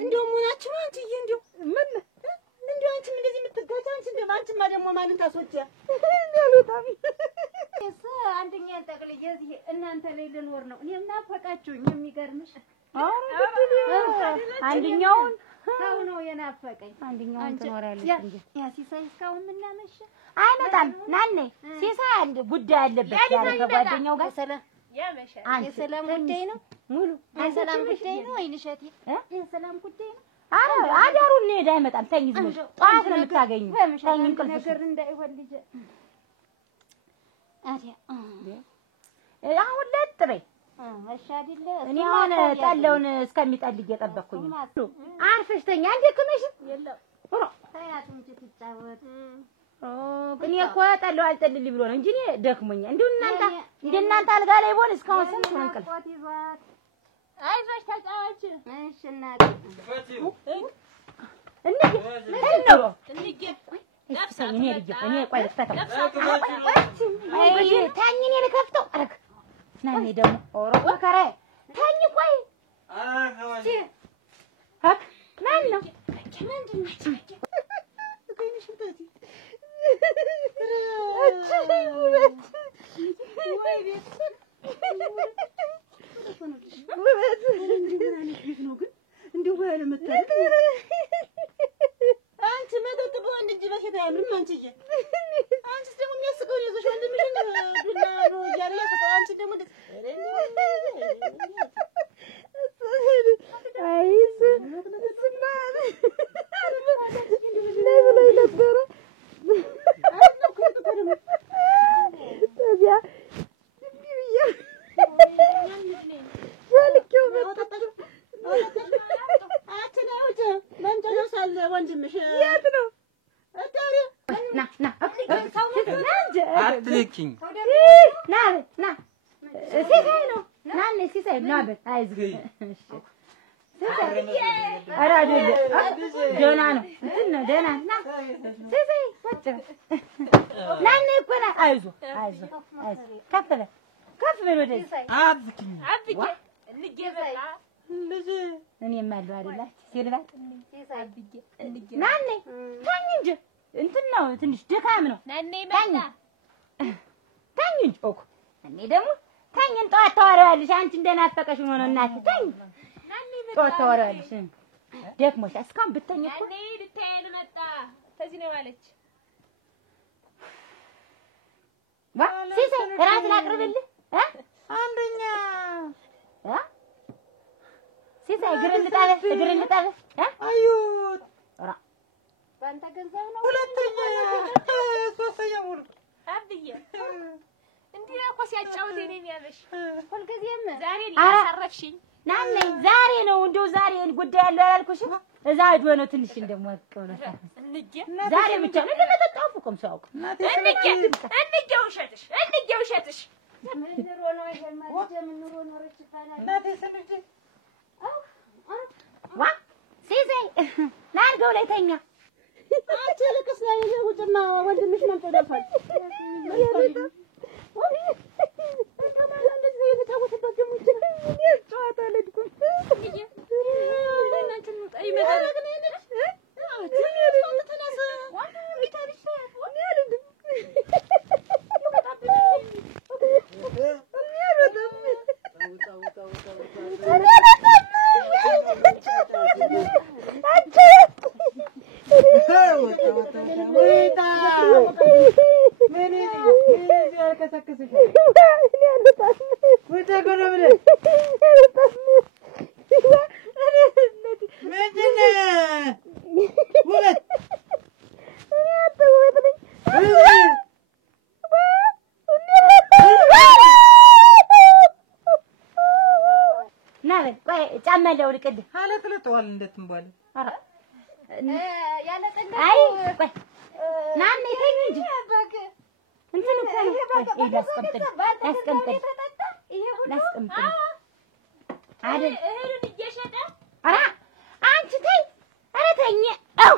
እንደውም ሆናችሁ አንቺዬ እንደው ምን እንደው አንቺም እንደዚህ የምትጋጫ አንቺ እንደው አንቺማ ደግሞ ማንን ታስወጪ ያሉታም እሱ አንደኛ ጠቅልዬ እዚህ እናንተ ላይ ልኖር ነው። እኔም ናፈቃችሁኝ። የሚገርምሽ አንደኛውን ሰው ነው የናፈቀኝ። አንደኛውን ትኖሪያለሽ እንጂ ያ ሲሳይ እስካሁን ምናመሽ አይመጣም። ናኔ ሲሳይ አንድ ጉዳይ አለበት ዛሬ ከጓደኛው ጋር ሰላም የሰላም ጉዳይ ነው ሙሉ የሰላም ጉዳይ ነው ወይንሸቴ የሰላም ጉዳይ ነው። አዳሩን እንሄድ አይመጣም። ተኝ ዝም ብለሽ ጠዋት ነው የምታገኙ። ተኝ እንቅልፍ ነገር እንዳይሆን ልጅ አዲያ አሁን ለጥሬ እሺ አይደለ እኔ ማን ጠለውን እስከሚጠል እየጠበቅኩኝ አርፈሽ ተኛ። እንዴ ከመሽ የለም ታያት እንጂ ትጫወት እኔ እኮ ጠለው አልጠልልኝ ብሎ ነው እንጂ እኔ ደክሞኛል። እንደናንተ አልጋ ላይ ቦን እስካሁን ስንት ነው እንቅልፍ አይዞሽ ተጫወች እሺ እናቴ እኔ ቆይ ልክፈተው ታኝ እኔ ልከፍተው አረግ ናኔ ደግሞ ኦሮ ወከረ ታኝ ቆይ ሀክ ማን ነው ምንድን ነው አንቺ መጠጥ በወንድ እጅ በፊት አያምርም። አንቺዬ አንቺስ ደግሞ የሚያስቀው ነው ይዞሽ ወንድምሽን ዱላ ነው እያለ ያስቀው። አንቺ ደግሞ አይስ ለብላይ ነበረ ታዲያ እንዲህ ብዬ ዘልኬው መጣ። ወንድምሽ የት ነው? ና አትልኪኝ ና ሲሳይ ነው ናኔ ሲሳይ ነው አበት አይዞህ ኧረ አይደለም ደህና ነው እንትን ነው ደህና ና ሲሳይ ወጭ ናኔ እኮ ና አይዞህ ከፍ በል ወደዚህ አትልኪኝ እንገበላ ልጅ እኔም አለው አይደል ሲልባት ናኔ ታኝ እንጂ እንትን ነው ትንሽ ድካም ነው ናኔ መጣ ታኝ እንጂ እኮ እኔ ደግሞ ታኝን ጠዋት ታወራለሽ አንቺ እንደናፈቀሽ ሆኖ ነው እናቴ ታኝ ናኔ መጣ ጠዋት ታወራለሽ ደክሞሽ እስካሁን ብትተኝ እኮ ናኔ ልታየን መጣ ተዚህ ነው አለች ዋ ሲሳይ እራት ላቅርብልህ አንደኛ ሲሳይ እግርን ልጠብህ አዩት ራ ባንተ ገንዘብ ነው። ሁለተኛ ሶስተኛ ሙሉ አብዬ እንዴ እኮ ሲያጫውት እኔ የሚያመሽ ሁልጊዜም ዛሬ ሊያሳረፍሽኝ ናነኝ ዛሬ ነው እንደው ዛሬ ጉዳይ ያለው አላልኩሽም? እዛ ሄዶ ነው ትንሽ እንደሞቀ ነው። ዛሬ ብቻ ነው እንደመጣጣፉ ቆም ሲያውቅ እንዴ ውሸትሽ ምን ኑሮ ነው ይሄ ማለት ምን ኑሮ ነው ረጭታና እናቴ ስልጅ ዋ ሲዜ ናርገው ላይ ተኛ አንቺ ልቅስ ላይ ውጭና ወንድምሽ ነው ተደፋል ጫማለው ልቅድ አለጥልጧል እንደትምባለ አረ ያለ ጠንዳ አይ ቆይ ናን ነኝ እንጂ እንትን እኮ ነው ላስቀምጥ አይደል እህሉን እየሸጠ አራ አንቺ ተይ አረ ተኝ አው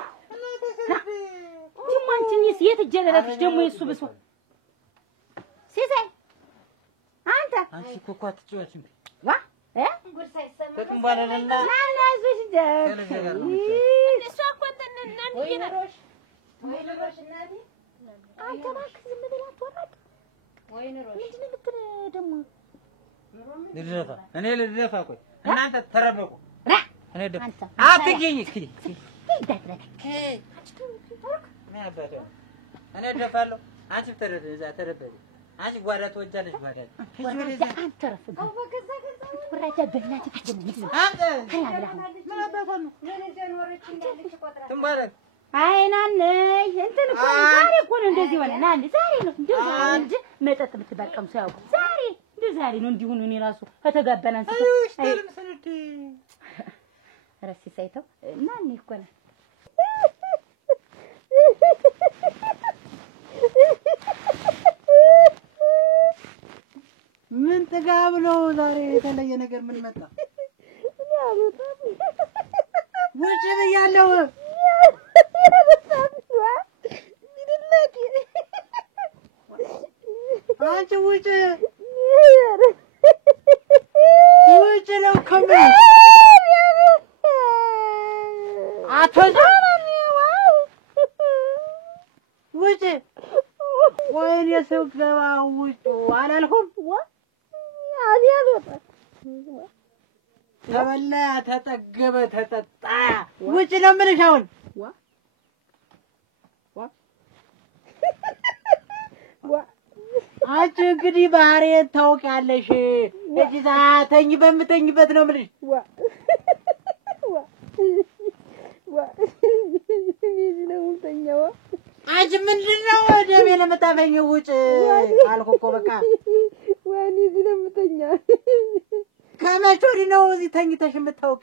ደሞ አንቺስ የት ጀለረፍሽ ደሞ የሱ ብሶ ሲሳይ አንቺ እኮ አትጫወቺም ዋ ጉድ ሳይሰማ ተጥምባለና ናናዝሽ ደግ እሷ እኮ እንትና እንዲነሮሽ እናቴ አንተ እባክህ ዝም ብለህ አትወራድ ወይ ኑሮሽ ምንድን ነው ልትል ደሞ ልደፋ እኔ ልደፋ ቆይ እናንተ ተረበቁ እኔ ደፋ አንተ አትገኝ እስኪ ይዳትረክ ማባታ እኔ ደፋለሁ አንቺ ተረደ እዛ ተረበደ አንቺ ጓዳ ተወጃለሽ ጓዳ አንተ ረፍ ወራጃ በእናትህ ደግሞ ምንድን ነው አንተ ታላብላ ምን አባታ ነው ምን እንደኖረች እንዳለች ቆጥራ ትምባለ አይ ናነኝ እንትን እኮ ዛሬ እኮ ነው እንደዚህ ሆነ ናን ዛሬ ነው እንደው ዛሬ እንጂ መጠጥ ብትባቀም ሰው ያውቁ ዛሬ እንደው ዛሬ ነው እንዲሁ ነው እኔ ራሱ ከተጋባን አንስቶ አይ ተልምሰልቲ ረሲ ሳይተው ናን እኮ ነው ምን ጥጋብ ነው ዛሬ የተለየ ነገር ምን መጣ ውጭ ብያለሁ አንቺ ውጭ ውጭ ነው ከምን አቶዛ ውጭ ወይኔ ሰው ገባ ውጭ አላልኩም ተበላ ተጠገበ ተጠጣ ውጭ ነው የምልሽ አሁን አንቺ እንግዲህ ባህሪዬን ታውቂያለሽ እዚህ ተኝ በምተኝበት ነው የምልሽ አንቺ ምንድን ነው ደሜ ለምታፈኘው ውጭ አልኩ እኮ በቃ ወይኔ እዚህ ነው የምተኛ ከመቼ ወዲህ ነው እዚህ ተኝተሽ የምታውቂ?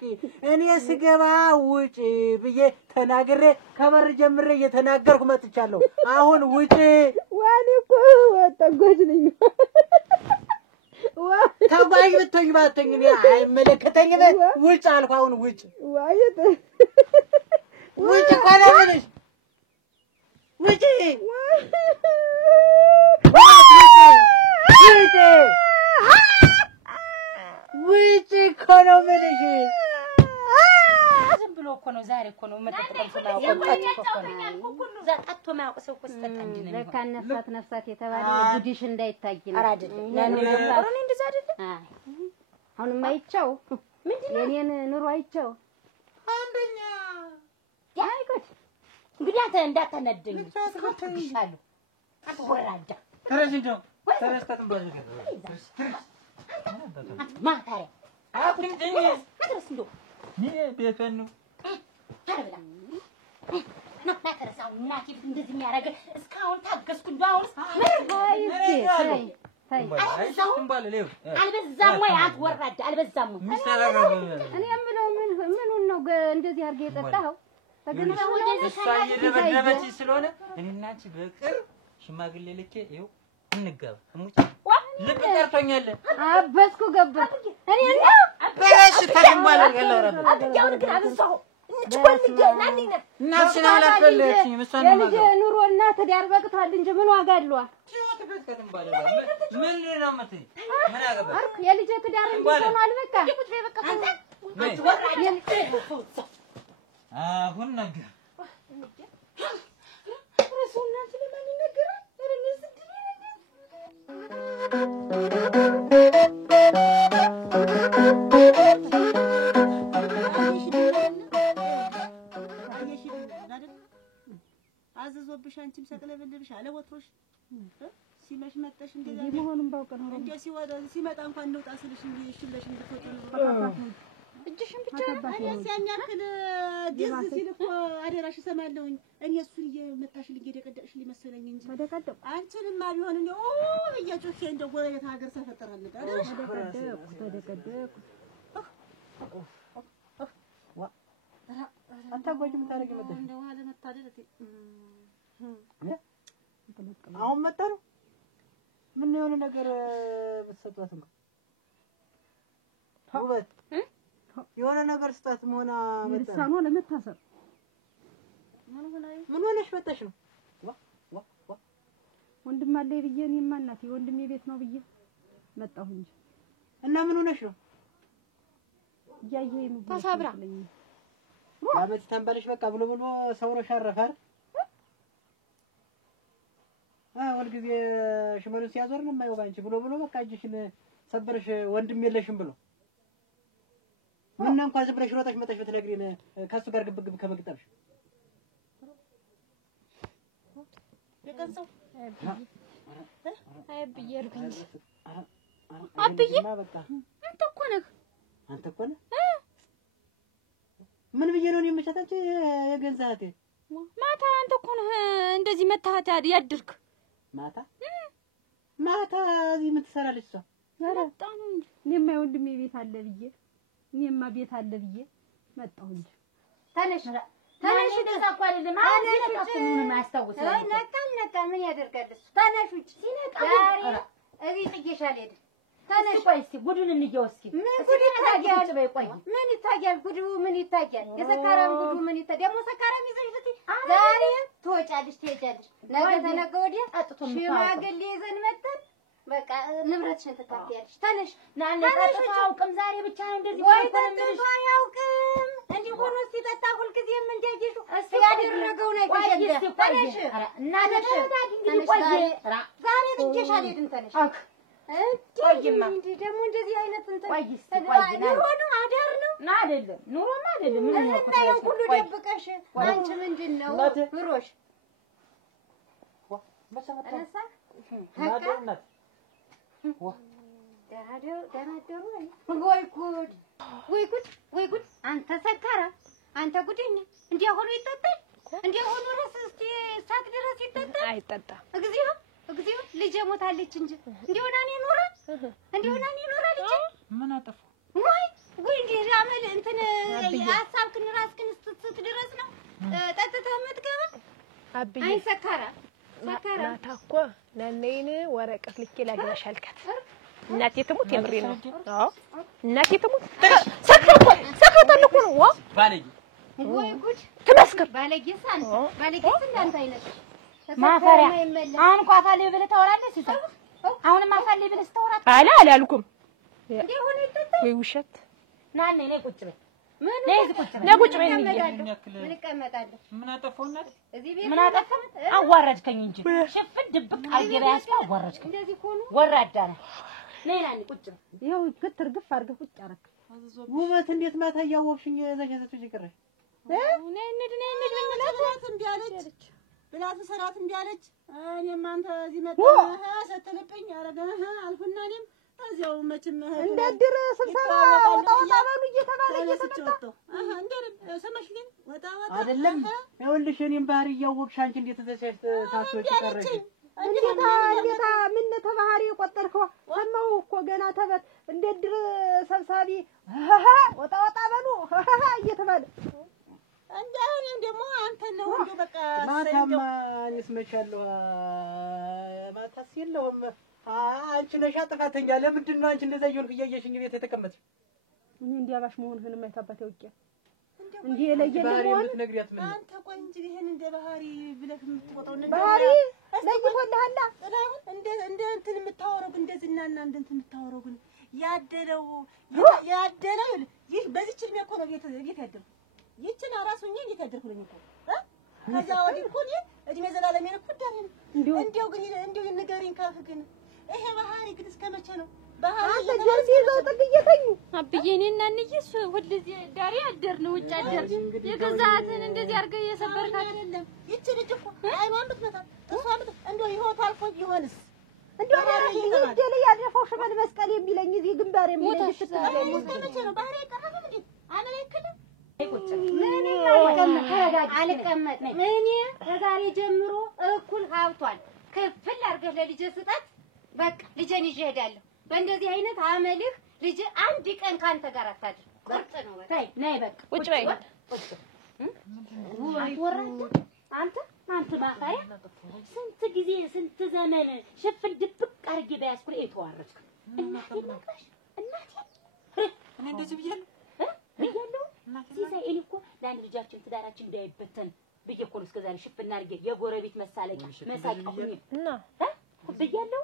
እኔ ስገባ ውጪ ብዬ ተናግሬ ከበር ጀምሬ እየተናገርኩ መጥቻለሁ። አሁን ውጪ። ወይኔ እኮ ተጓዥ ነኝ። ተጓዥ ብትሆኝ ባትሆኝ እኔ አይመለከተኝም። ውጭ አልኩ። አሁን ውጭ ዋየት ውጭ ቆለ ብለሽ ውጭ ውጭ እኮ ነው የምልሽ። ዝም ብሎ እኮ ነው ዛሬ እኮ ነው መጠጥቀም ስለማያውቅ አቶ ማያውቅ ሰው እኮ ስጠጣ እንጂ ነው ለካ ነፍሳት የተባለ ጉዲሽ እንዳይታይ ነው። ኧረ አይደለም ለኔ እንደዛ አይደለም። አሁንማ አይቼው የኔን ኑሮ አይቼው አንደኛ ያይቆት እንግዲህ አንተ እንዳታነደኝ ይሻሉ አትወራዳ ተረጅንጆ ተረስተን ባዝገ ማታሪያ አትንደኝ አትረስ እንደው ቤተን ነው ታረብላ ናተረሳው እናቴ እንደዚህ የሚያደርግ እስካሁን ታገስኩ። እንደው አሁንስ ምን አይ አልበዛም ወይ አትወራድ አልበዛም ወይ እኔ የምለው ምኑን ነው እንደዚህ አድርገህ የጠጣኸው? በገንዘብ እሷ እየደበደበች ስለሆነ እኔና አንቺ በቅርብ ሽማግሌ ልኬ ይኸው እንገባ እሙጭ ልብ ቀርቶኛል። አበስኩ ገባ እኔ እና በሽ ተደምባለ ገለወራ አትያውን ግን አብዛው እንጭቆልኝ ናንኝ እናትሽን አላፈለችኝ ምሳን የልጅ ኑሮና ትዳር በቅቷል እንጂ ምን ዋጋ አለው? ምን ነው የምትይ? ምን አገባ የልጅ ትዳር እንዲሆን አልበቃ አሁን ነገር ረሱና ስለማን ይነገራል? ረነስ አዘዞብሽ አንቺም ሰቅለብልብሽ አለ ወጥሮሽ ሲመሽ መጣሽ እንደዛ መሆኑን ባውቅ ነው እንዴ ሲመጣ እንኳን እንውጣ ስልሽ እንዴ እሽለሽ እንድትወጪ ነው እጅሽን ብቻ እኔስ ያን ያክል ደስ ሲል እኮ አደራሽ እሰማለሁኝ። እኔ እሱን እየመታሽልኝ እየደቀደቅሽልኝ መሰለኝ እንጂ ተደቀደቁ አንቺንማ ቢሆን እንደው እየጮሽ እንደው ጎረቤት ሀገር ሰፈጠራል ነበር። ተደቀደቁ አታጓጂ ምታረጊ መጣሽ እንደው አለ መታደል አሁን መጣ ነው። ምን የሆነ ነገር ብትሰጧት እንኳን ውበት የሆነ ነገር ስጣት መሆና መጣ ልሳኗ ለመታሰር ምን ሆነሽ መጣሽ ነው? ወንድም አለኝ ብዬ እኔማ እናቴ ወንድሜ ቤት ነው ብዬ መጣሁ እንጂ እና ምን ሆነሽ ነው? እያየኸኝ ነው ተሳብራ አመት ተንበለሽ በቃ ብሎ ሰውሮሽ አረፈ አይደል? ወልጊዜ ሽመሉን ሲያዞር ነው የማየው ባንቺ ብሎ በቃ እጅሽን ሰበረሽ ወንድም የለሽም ብሎ ምን እንኳን ዝም ብለሽ ሮጠሽ መጣሽ ብትነግሪን ከሱ ጋር ግብግብ ከመግጠምሽ የቀንሰው አብዬ አልኩኝ አብዬ አንተ እኮ ነህ ምን ብዬ ነው የምሸታች የገንዛቴ ማታ አንተ እኮ ነህ እንደዚህ መታሃት ያድርክ ማታ እዚህ የምትሰራለች እሷ መጣ ነው እንጂ እኔማ ወንድሜ ቤት አለ ብዬ እኔማ ቤት አለ ብዬ መጣሁ እንጂ ተነሽ እንደዛ እኮ አይደለም። አሁን ሲነቃ ምን ያስታውሳል? ነቃ ምን ያደርጋል እሱ? ተነሽ ውጭ ሲነቃ ዛሬ እዚህ ጥጌሽ አልሄድም። ተነሽ ቆይ እስኪ ጉዱን እንየው እስኪ ምን ጉድ ይታያል? ምን ይታያል? ጉዱ ምን ይታያል? የሰካራም ጉዱ ምን ይታያል? ደግሞ ሰካራም ይዘሽ ስትይ ዛሬ ትወጫለሽ ትሄጃለሽ። ነገ ተነገ ወዲያ ጠጥቶ ሽማግሌ ይዘን መጣን በቃ ንብረትሽን ትካፍያለሽ። ተነሽ ጠጥቶ አያውቅም። ዛሬ ብቻ ነው እንደዚህ ወይ ጠጥቶ አያውቅም። እንዲህ ሆኖ ሲጠጣ ሁልጊዜም እንደይሹ ያደረገው ነገር የለም። ተነሽ እናትሽ እንግዲህ ቆይ ዛሬ ጥጌሽ አልሄድም። ተነሽ እንዴ ደግሞ እንደዚህ አይነት እንትን ኑሮ ነው አዳር ነው አይደለም ኑሮማ አይደለም ምን ነው ታየው ሁሉ ደብቀሽ አንቺ ምንድነው ብሮሽ መሰመታ ደራደሩ ወይ ጉድ አንተ ሰካራ አንተ ጉደኛ እንዲያ ሆኖ ይጠጣል እንዲያ ሆኖ እስቲ ሳቅ ድረስ ይጠጣል አይጠጣም እግዚኦ ልጄ ሞታለች እንጂ እንዲሆና እኔ ኖራ ልጄ ምን አጠፋ ወይ እንዴ አመል እንትን ሀሳብክን ራስክን ስትት ድረስ ነው ጠጥተህ የምትገባ አብዬ አይ ሰካራ ማታ እኮ ነነይን ወረቀት ልኬ ላገባሽ አልካት። እናቴ ትሙት የምሬ ነው። አዎ እናቴ ትሙት ሰካታል እኮ ነው ባለጌ ወይ ጉድ ትመስክር ባለጌስ እንዳንተ አይነት ማፈሪያ አሁን እንኳን አፋልኝ ብለህ ታወራለህ ሲሰጥ አሁንም አፋልኝ ብለህ ታወራ አላልኩም እንዲሆነ ይጠጣል ወይ ውሸት ናኔ ነይ ቁጭ በይ ነይ ቁጭ በይ ምን እቀመጣለሁ ምን አጠፋውና እዚህ ቤት ምን አጠፋህ አዋረድከኝ እንጂ ሽፍን ድብቅ አርገህ ያስፋ አዋረድከኝ እንደዚህ ሆኖ ወራዳ ነህ ነይ ናኔ ቁጭ በይ ይኸው ክትር ግፍ አድርገህ ቁጭ አደረክ ውበት እንዴት ማታ እያወቅሽኝ ዘሸተሽ ይቀርሽ ብላት ሰራት እንዲያለች እኔም አንተ እዚህ መጣ ሰተለብኝ አረጋህ አልኩና እኔም እዚያው መቼም እንደድር ስብሰባ ወጣ በሉ እየተባለ እየተመጣ ሰማሽ ግን ወጣ አይደለም ይኸውልሽ እኔም ባህሪ እያወቅሽ አንቺ እንዴት ተዘሻሽ ታስወጪ ቀረሽ እንዴታ ምን ተባህሪ የቆጠርከው ሰማሁ እኮ ገና ተበት እንደ ድር ሰብሳቢ ወጣ ወጣ በሉ እየተባለ እንደውም ደግሞ አንተ ነው እንዴ በቃ ማታማ እኔስ መቻለሁ ማታስ የለውም አንቺ ነሽ ጥፋተኛ ለምንድን ነው አንቺ እንደዛ እየሆንክ እያየሽኝ ቤት የተቀመጥሽ እኔ እንዲያባሽ መሆንህን የማይታባት ያውቄ እንዴ ለየለ ሆነ ነግሪያት ምን አንተ ቆይ እንጂ ይሄን እንደ ባህሪ ብለህ የምትቆጣው ነገር ባህሪ ለይቶልሃላ ጥላሁን እንደ እንትን የምታወራው እንደዚህና እንደ እንትን የምታወራው ግን ያደለው ይህ በዚህ እድሜ እኮ ነው ቤት ያደለው ይችን አራሱኝ እንዴት ያደርኩልኝ እኮ ከዛ ወዲህ እኮ እድሜ ዘላለሜን እኮ ዳር እንዴው ግን እንዴው ንገሪኝ ካልክ ግን ይሄ ባህሪ ግን እስከመቼ ነው ባህሪ ጀርሲ ይዘው ጥቅየተኝ አብዬ እኔና እንይስ ሁልጊዜ ዳሪ አደር ነው ውጭ አደር የገዛትን እንደዚህ አድርገህ የሰበርካት አይደለም ይቺ ልጅ እኮ አይኗን ብትመታ እሷን እንደው ይሆን አልፎ ይሆንስ እንደው ይሄ ላይ ያደረፈው ሽመል መስቀል የሚለኝ እዚህ ግንባር የሚለኝ እስከመቼ ነው ባህሪ ይቀርብ እንዴ አመለክልም አልቀመጥም እኔ ከዛሬ ጀምሮ እኩል ሀብቷል ክፍል አድርገህ ለልጄ ስጣት በቃ ልጄን ይዤ እሄዳለሁ በእንደዚህ አይነት አመልህ ልጄ አንድ ቀን ካንተ ጋር አታድር ቁርጥ ነው በቃ ነይ በቃ ቁጭ በይ ወራዳ አንተ ማፋያ ስንት ጊዜ ስንት ዘመን ሽፍን ድብቅ አድርጌ በያዝኩ ላይ የተዋረድኩ እናቴ እኔ እንደዚህ ብያለሁ ሲሳይ እኔ እኮ ለአንድ ልጃችን ትዳራችን እንዳይበተን ብዬ እኮ ነው እስከ ዛሬ ሽፍና አድርጌ የጎረቤት መሳቂያ ሁኚ እና ብያለሁ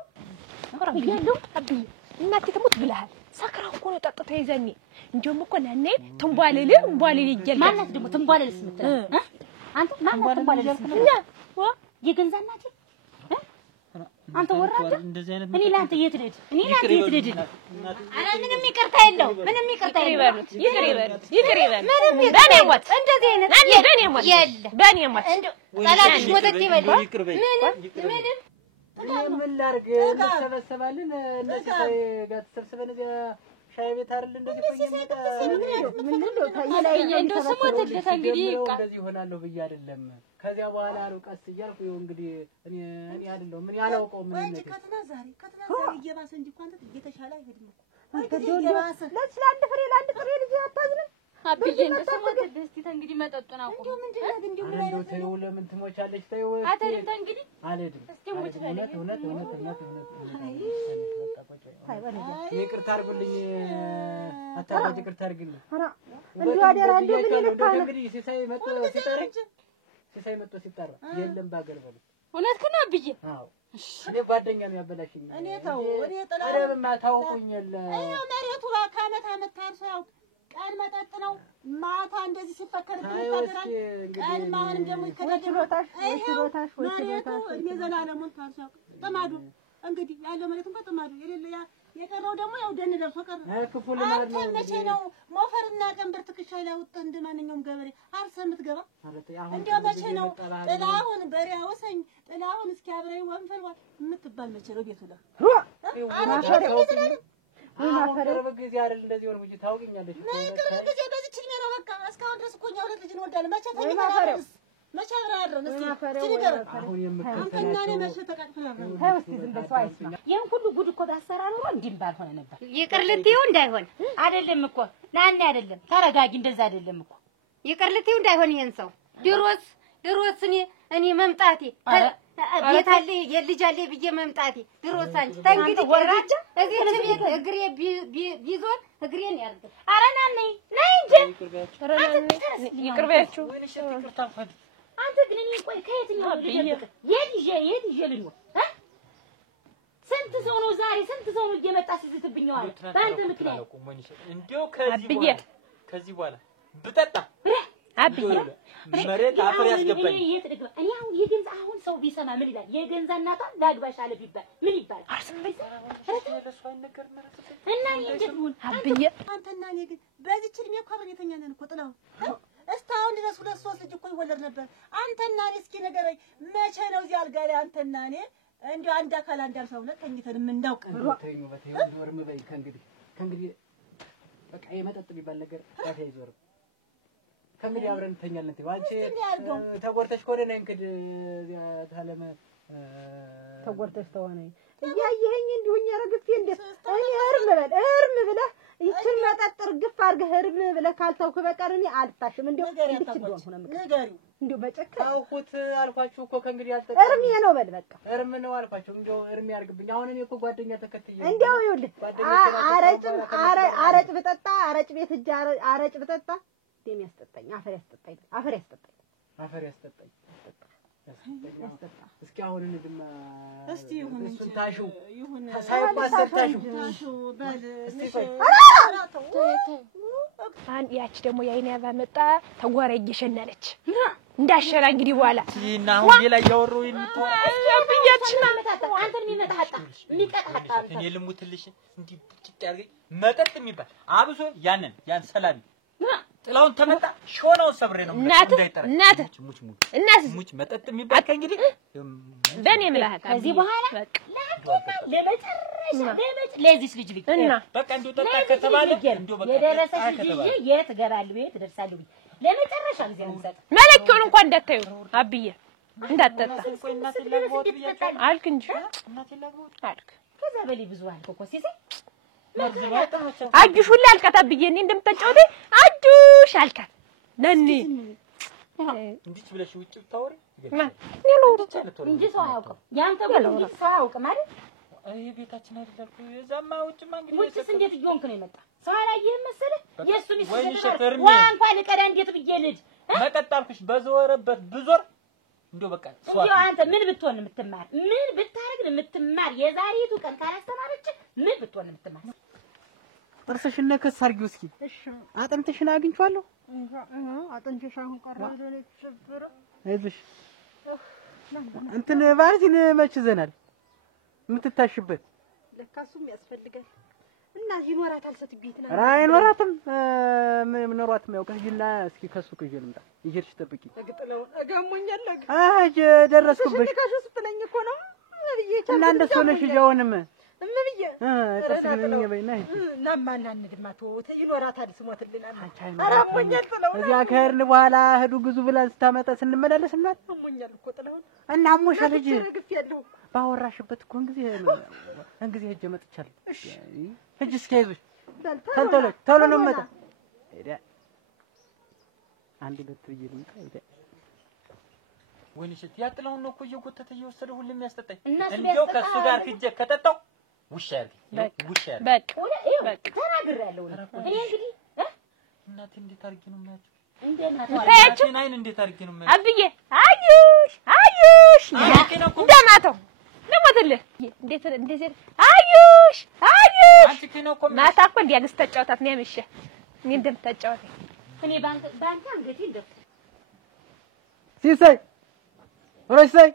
አብዬ እናቴ ትሙት ብለሃል ሰክራ እኮ ነው ጠጥታ ይዘኒ እንደውም እኮ ለኔ ትንቧለል ይገል ማናት ደግሞ ትንቧለልስ የምትለው አንተ ማናት ትንቧለልስ እና የገንዛ እናቴ አንተ ወራዳ እኔ ላንተ የት ልሂድ አረ ምንም ይቅርታ የለው ምንም ይቅርታ የለው ይቅር ይበሉት በኔ ሞት እንደዚህ አይነት በኔ ሞት ሰላምሽ ወተት ይበል ምንም ምን ላድርግ እንሰበሰባለን እነዚህ ጋር ተሰብስበን እዚያ ሻይ ቤት አይደል እንደዚህ እንደው ስሞትልህ እንግዲህ እንደዚህ ይሆናለሁ ብዬ አይደለም ከዚያ በኋላ ነው ቀስ እያልኩ ይኸው እንግዲህ እኔ አይደለሁም ምን ያላውቀው ምን እንጂ ከትና ዛሬ እየባሰ እንጂ እንኳን እየተሻለ አይሄድም እኮ ለአንድ ፍሬ ልጅ አታዝንም አብዬ እንደው ስሞትልህ እስቲ እንግዲህ መጠጡን አቁም እንደው ምንድነው እንደው ምን እንደው ተይው ለምን ትሞቻለሽ ተይው አተልም እንግዲህ አልሄድም እስቲ ሙጭ በለኝ እውነት ይቅርታ አድርጉልኝ አታባጅ ይቅርታ አድርግልኝ እንደው አደራ እንደው ምን ልካለ እንግዲህ ሲሳይ መጥቶ ሲጠራ የለም ባገር በሉ እውነት ከና አብዬ አዎ እኔ ጓደኛ ነው ያበላሽኝ እኔ ጥላ አረብማ ታውቁኝ የለ መሬቱ ከዓመት ታርሶ ያውቅ ቀን መጠጥ ነው ማታ እንደዚህ ሲፈከር ይታደራል ቀን ማንም ደግሞ ይከዳደራል ወሽሮታሽ የዘላለሙን ታርሶ ያውቅ ጥማዱ እንግዲህ ያለው መሬት እንኳን ጥማዱ የሌለ የቀረው ደግሞ ያው ደን ደርሶ ቀረ ክፉ ልማድ ነው መቼ ነው ሞፈርና ቀንበር ትከሻ ላይ ወጥተህ እንደማንኛውም ገበሬ አርሰህ የምትገባ እንደው መቼ ነው ጥላሁን በሪያ ወሰኝ ጥላሁን እስኪ አብረኝ ወንፈል የምትባል መቼ ነው ቤቱ ላይ ቅርብ ጊዜ አይደል እንደዚህ ሆነ እንጂ ታውቂኛለሽ ቅርብ ጊዜ በዚህ ችግር ነው በቃ እስካሁን ድረስ እኮ እኛ ሁለት ልጅ እንወልዳለን መቼ ተኝተናል መቼ አብረን እስቲ ንገረን አንተና እኔ መቼ ተቃቅፈን አብረን እስቲ ዝም በሰው አይስማ ይሄን ሁሉ ጉድ እኮ ባሰራ ኖሮ እንዲህ ባልሆነ ነበር ይቅር ልትይው እንዳይሆን አይደለም እኮ ናኔ አይደለም ተረጋጊ እንደዛ አይደለም እኮ ይቅር ልትይው እንዳይሆን ይሄን ሰው ድሮስ እኔ መምጣቴ ቤታለ የልጅ አለ ብዬ መምጣቴ ድሮስ አንቺ ተንግዲህ ወራጃ እዚህ ቤት እግሬ ቢዞር እግሬን ያርግ ኧረ ናኔ ነይ እንጂ ይቅር በያችሁ አንተ ግን እኔ ቆይ ከየትኛው ልደብቅ የት ይዤ ልኖር ስንት ሰው ነው ዛሬ ስንት ሰው ነው እየመጣ ሲዝትብኝ ዋለ በአንተ ምክንያት እንደው ከዚህ በኋላ ብጠጣ አብዬ መሬት አፈር ያስገባኝ እኔ አሁን የገንዛ አሁን ሰው ቢሰማ ምን ይላል የገንዛ እናቷ ላግባሽ አለ ቢባል ምን ይባል እና ይጀምሩን አብዬ አንተና እኔ ግን በዚህ እድሜ እኮ አብረን የተኛነን እኮ ጥላው እስካሁን ድረስ ሁለት ሶስት ልጅ እኮ ይወለድ ነበር አንተና እኔ እስኪ ንገረኝ መቼ ነው እዚህ አልጋ ላይ አንተና እኔ እንደው አንድ አካል አንድ አልጋ ሁለት ተኝተን የምናውቅ ተይው ወርም በይ ከእንግዲህ በቃ የመጠጥ ቢባል ነገር አፍ አይዞርም ከእንግዲህ አብረን እንተኛለን ተይው አንቺ ተጎርተሽ ከሆነ ነይ እንግዲህ ታለመ ተጎርተሽ ተሆነ እያየኸኝ እንዲሁኝ ረግፌ እንዴ እኔ እርም ብለህ ይችን መጠጥ እርግፍ አድርገህ እርም ብለህ ካልተውክ በቀር እኔ አልታሽም። እንደው እንደው በጨካ ታውኩት አልኳችሁ እኮ ከእንግዲህ አልተ እርሜ ነው በል በቃ እርም ነው አልኳችሁ። እንደው እርም ያርግብኝ። አሁን እኔ እኮ ጓደኛ ተከትዬ እንደው ይኸውልህ አረጭ ብጠጣ አረጭ ቤት እጅ አረጭ ብጠጣ ደም ያስጠጣኝ አፈር ያስጠጣኝ እስኪ አሁን እንድማ እስቲ ይሁን እንጂ ታሹ ይሁን ሳይባሰርታሹ በል አንድ ያች ደግሞ የአይኔ አበባ መጣ ተጓራ እየሸናለች እንዳሸራ እንግዲህ በኋላ እና አሁን ሌላ እያወሩ የሚተወራ ያብያችና አንተን የሚቀጣጣ እኔ ልሙትልሽ እንዲህ ብጭቅ ያርገኝ መጠጥ የሚባል አብሶ ያን ሰላም ጥላውን ተመጣ ሾናው ሰብሬ ነው እናት ሙች መጠጥ የሚባል ከእንግዲህ በእኔ እምልሃለሁ ከዚህ በኋላ ለመጨረሻ ለዚህ ልጅ ልጅ እና በቃ እንደው ጠጣ ከተባለ እንደው በቃ የደረሰሽ ልጅ የት እገባለሁ የት እደርሳለሁ ለመጨረሻ ጊዜ አንሰጥ መለኪውን እንኳን እንዳታዩ አብዬ እንዳትጠጣ አልክ እንጂ አልክ ከዛ በላይ ብዙ አልኩ እኮ ሲሰይ አጁሽ ሁላ አልካት አብዬ እኔ እንደምታጫውተኝ አጁሽ አልካት ነኒ እንዲች ብለሽ ውጭ ብታወሪ እንጂ ሰው አያውቅም ያንተ ብለው ሰው አያውቅም አይደል ይሄ ቤታችን አይደልኩ የዛማ ውጭማ እንግዲህ ውጭስ እንዴት እየሆንክ ነው የመጣ ሰው አላየህም መሰለህ የእሱን ይስጥር እንኳን ቀዳ እንዴት ብዬ ልጅ መጠጥ አልኩሽ በዞረበት ብዙር እንደው በቃ እንዴ አንተ ምን ብትሆን የምትማር ምን ብታረግ የምትማር የዛሬቱ ቀን ካላስተማረች ምን ብትሆን የምትማር ጥርስሽን ነከስ አድርጊው እስኪ እሺ አጥንትሽን አግኝቻለሁ አጥንትሽ አሁን ቀረ ነበረ አይዞሽ እንትን ባልዚን መች ዘናል የምትታሽበት ለካሱም ያስፈልጋል እና ይኖራታል ሰትቤት ነው አይኖራትም ምን ኖሯትም ያው ከጅና እስኪ ከሱ ከጅ ልምጣ ይሄድሽ ጠብቂ እግጥለው እገሞኛል አጅ ደረስኩብሽ ከሱ ስትለኝ እኮ ነው እና እንደሱ ነሽ ጃውንም እምብዬ ጥርስሽን በይና ናማና እንድማቶ ይኖራታል ስሞትልናል አራሞኛል ጥለው እዚያ ከሄድን በኋላ ሄዱ ግዙ ብለን ስታመጣ ስንመላለስ እናት አሞኛል እኮ ጥለው እና አሞሻ ልጅ ረግፍ ያለው ባወራሽበት እኮ እንግዲህ ሄጄ መጥቻለሁ ሂጂ እስኪ አይዞሽ ቶሎ ነው መጣ ሄዳ አንድ ሁለት ብዬ ልምጣ ሄዳ ወይንሽ ያጥላውን ነው እኮ እየጎተተ እየወሰደ ሁሉም ያስጠጣኝ እንደው ከሱ ጋር ሂጄ ከተጣው ውሻ ያርግ በቃ ተናግሬያለሁ እኔ እንግዲህ እናቴ እንዴት አድርጌ ነው የማያቸው ታያችሁ አይን እንዴት አድርጌ ነው የማያቸው አብዬ አዩሽ እንደማተው ለሞትልህ እንዴት እንደዚህ አዩሽ አንቺ ከነው እኮ ማታ እኮ እንዲያግስ ተጫውታት ነው የምሽ እኔ እንደምታጫውተኝ እኔ ባንተ አንገቴ እንደው ሲሳይ ወራይሳይ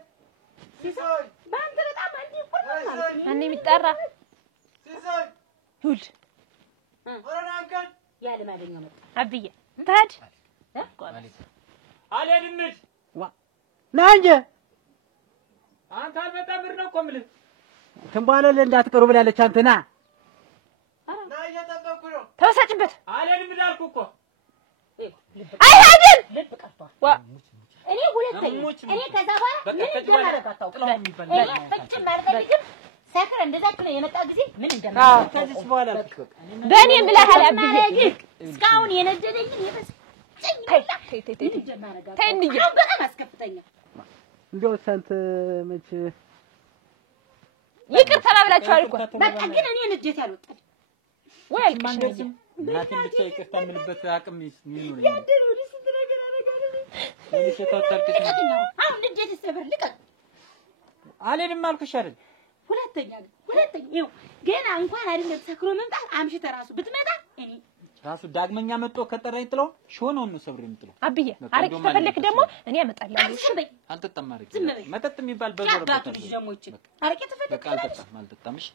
ባንተ በጣም አንዴ ቁርጥ ማን የሚጠራ ሲሳይ ሁድ ወራናንከን ያለ ማደኛው መጣ አብዬ ታድ አልሄድም ዋ ናንጀ አንተ አልመጣም ብር ነው እኮ የምልህ ትንባለለ እንዳትቀሩ ብላለች አንተና ና እየጠበኩ ነው ተወሳጭበት አልሄድም ብላልኩ እኮ አይሄድም ልብ ቀርቷል ዋ እኔ ሁለተኛ እኔ ከዛ በኋላ ምን እንደማረጋታው ጥላው የሚባል ፍጭ ማርፈልግም ሰከረ እንደዛች ነው የመጣ ጊዜ ምን እንደማረጋታው ከዚህ በኋላ በቃ በእኔ ብለሃል አብዬ እስካሁን የነደደኝ ይበስ ተይ እንጂ በጣም አስከፍተኛ እንደው ሰንት መች ይቅር ተባብላችኋል እኮ በቃ ግን እኔ ንዴት ያልወጣል ወይ አልቅሽ ነው እናቴን ብቻ ይቅርታ የምልበት አቅም ይኑር ያደሩ ልስት ነገር አረጋለሁ እሺ ተወጣልከኝ አሁን ንዴት ይሰበር ልቀቅ አልሄድም አልኩሽ አይደል ሁለተኛ ይኸው ገና እንኳን አይደለም ሰክሮ መምጣት አምሽተ ራሱ ብትመጣ እኔ ራሱ ዳግመኛ መጥቶ ከጠራኝ ጥለው ሾነውን ነው ሰብሬ የምጥለው አብዬ አረቂ ከፈለክ ደግሞ እኔ አመጣለሁ አልጠጣም አረቂ መጠጥ የሚባል በዞር ያባቱ ልጅ ደግሞ ይችላል አረቄ ተፈለክ በቃ አልጠጣም እሺ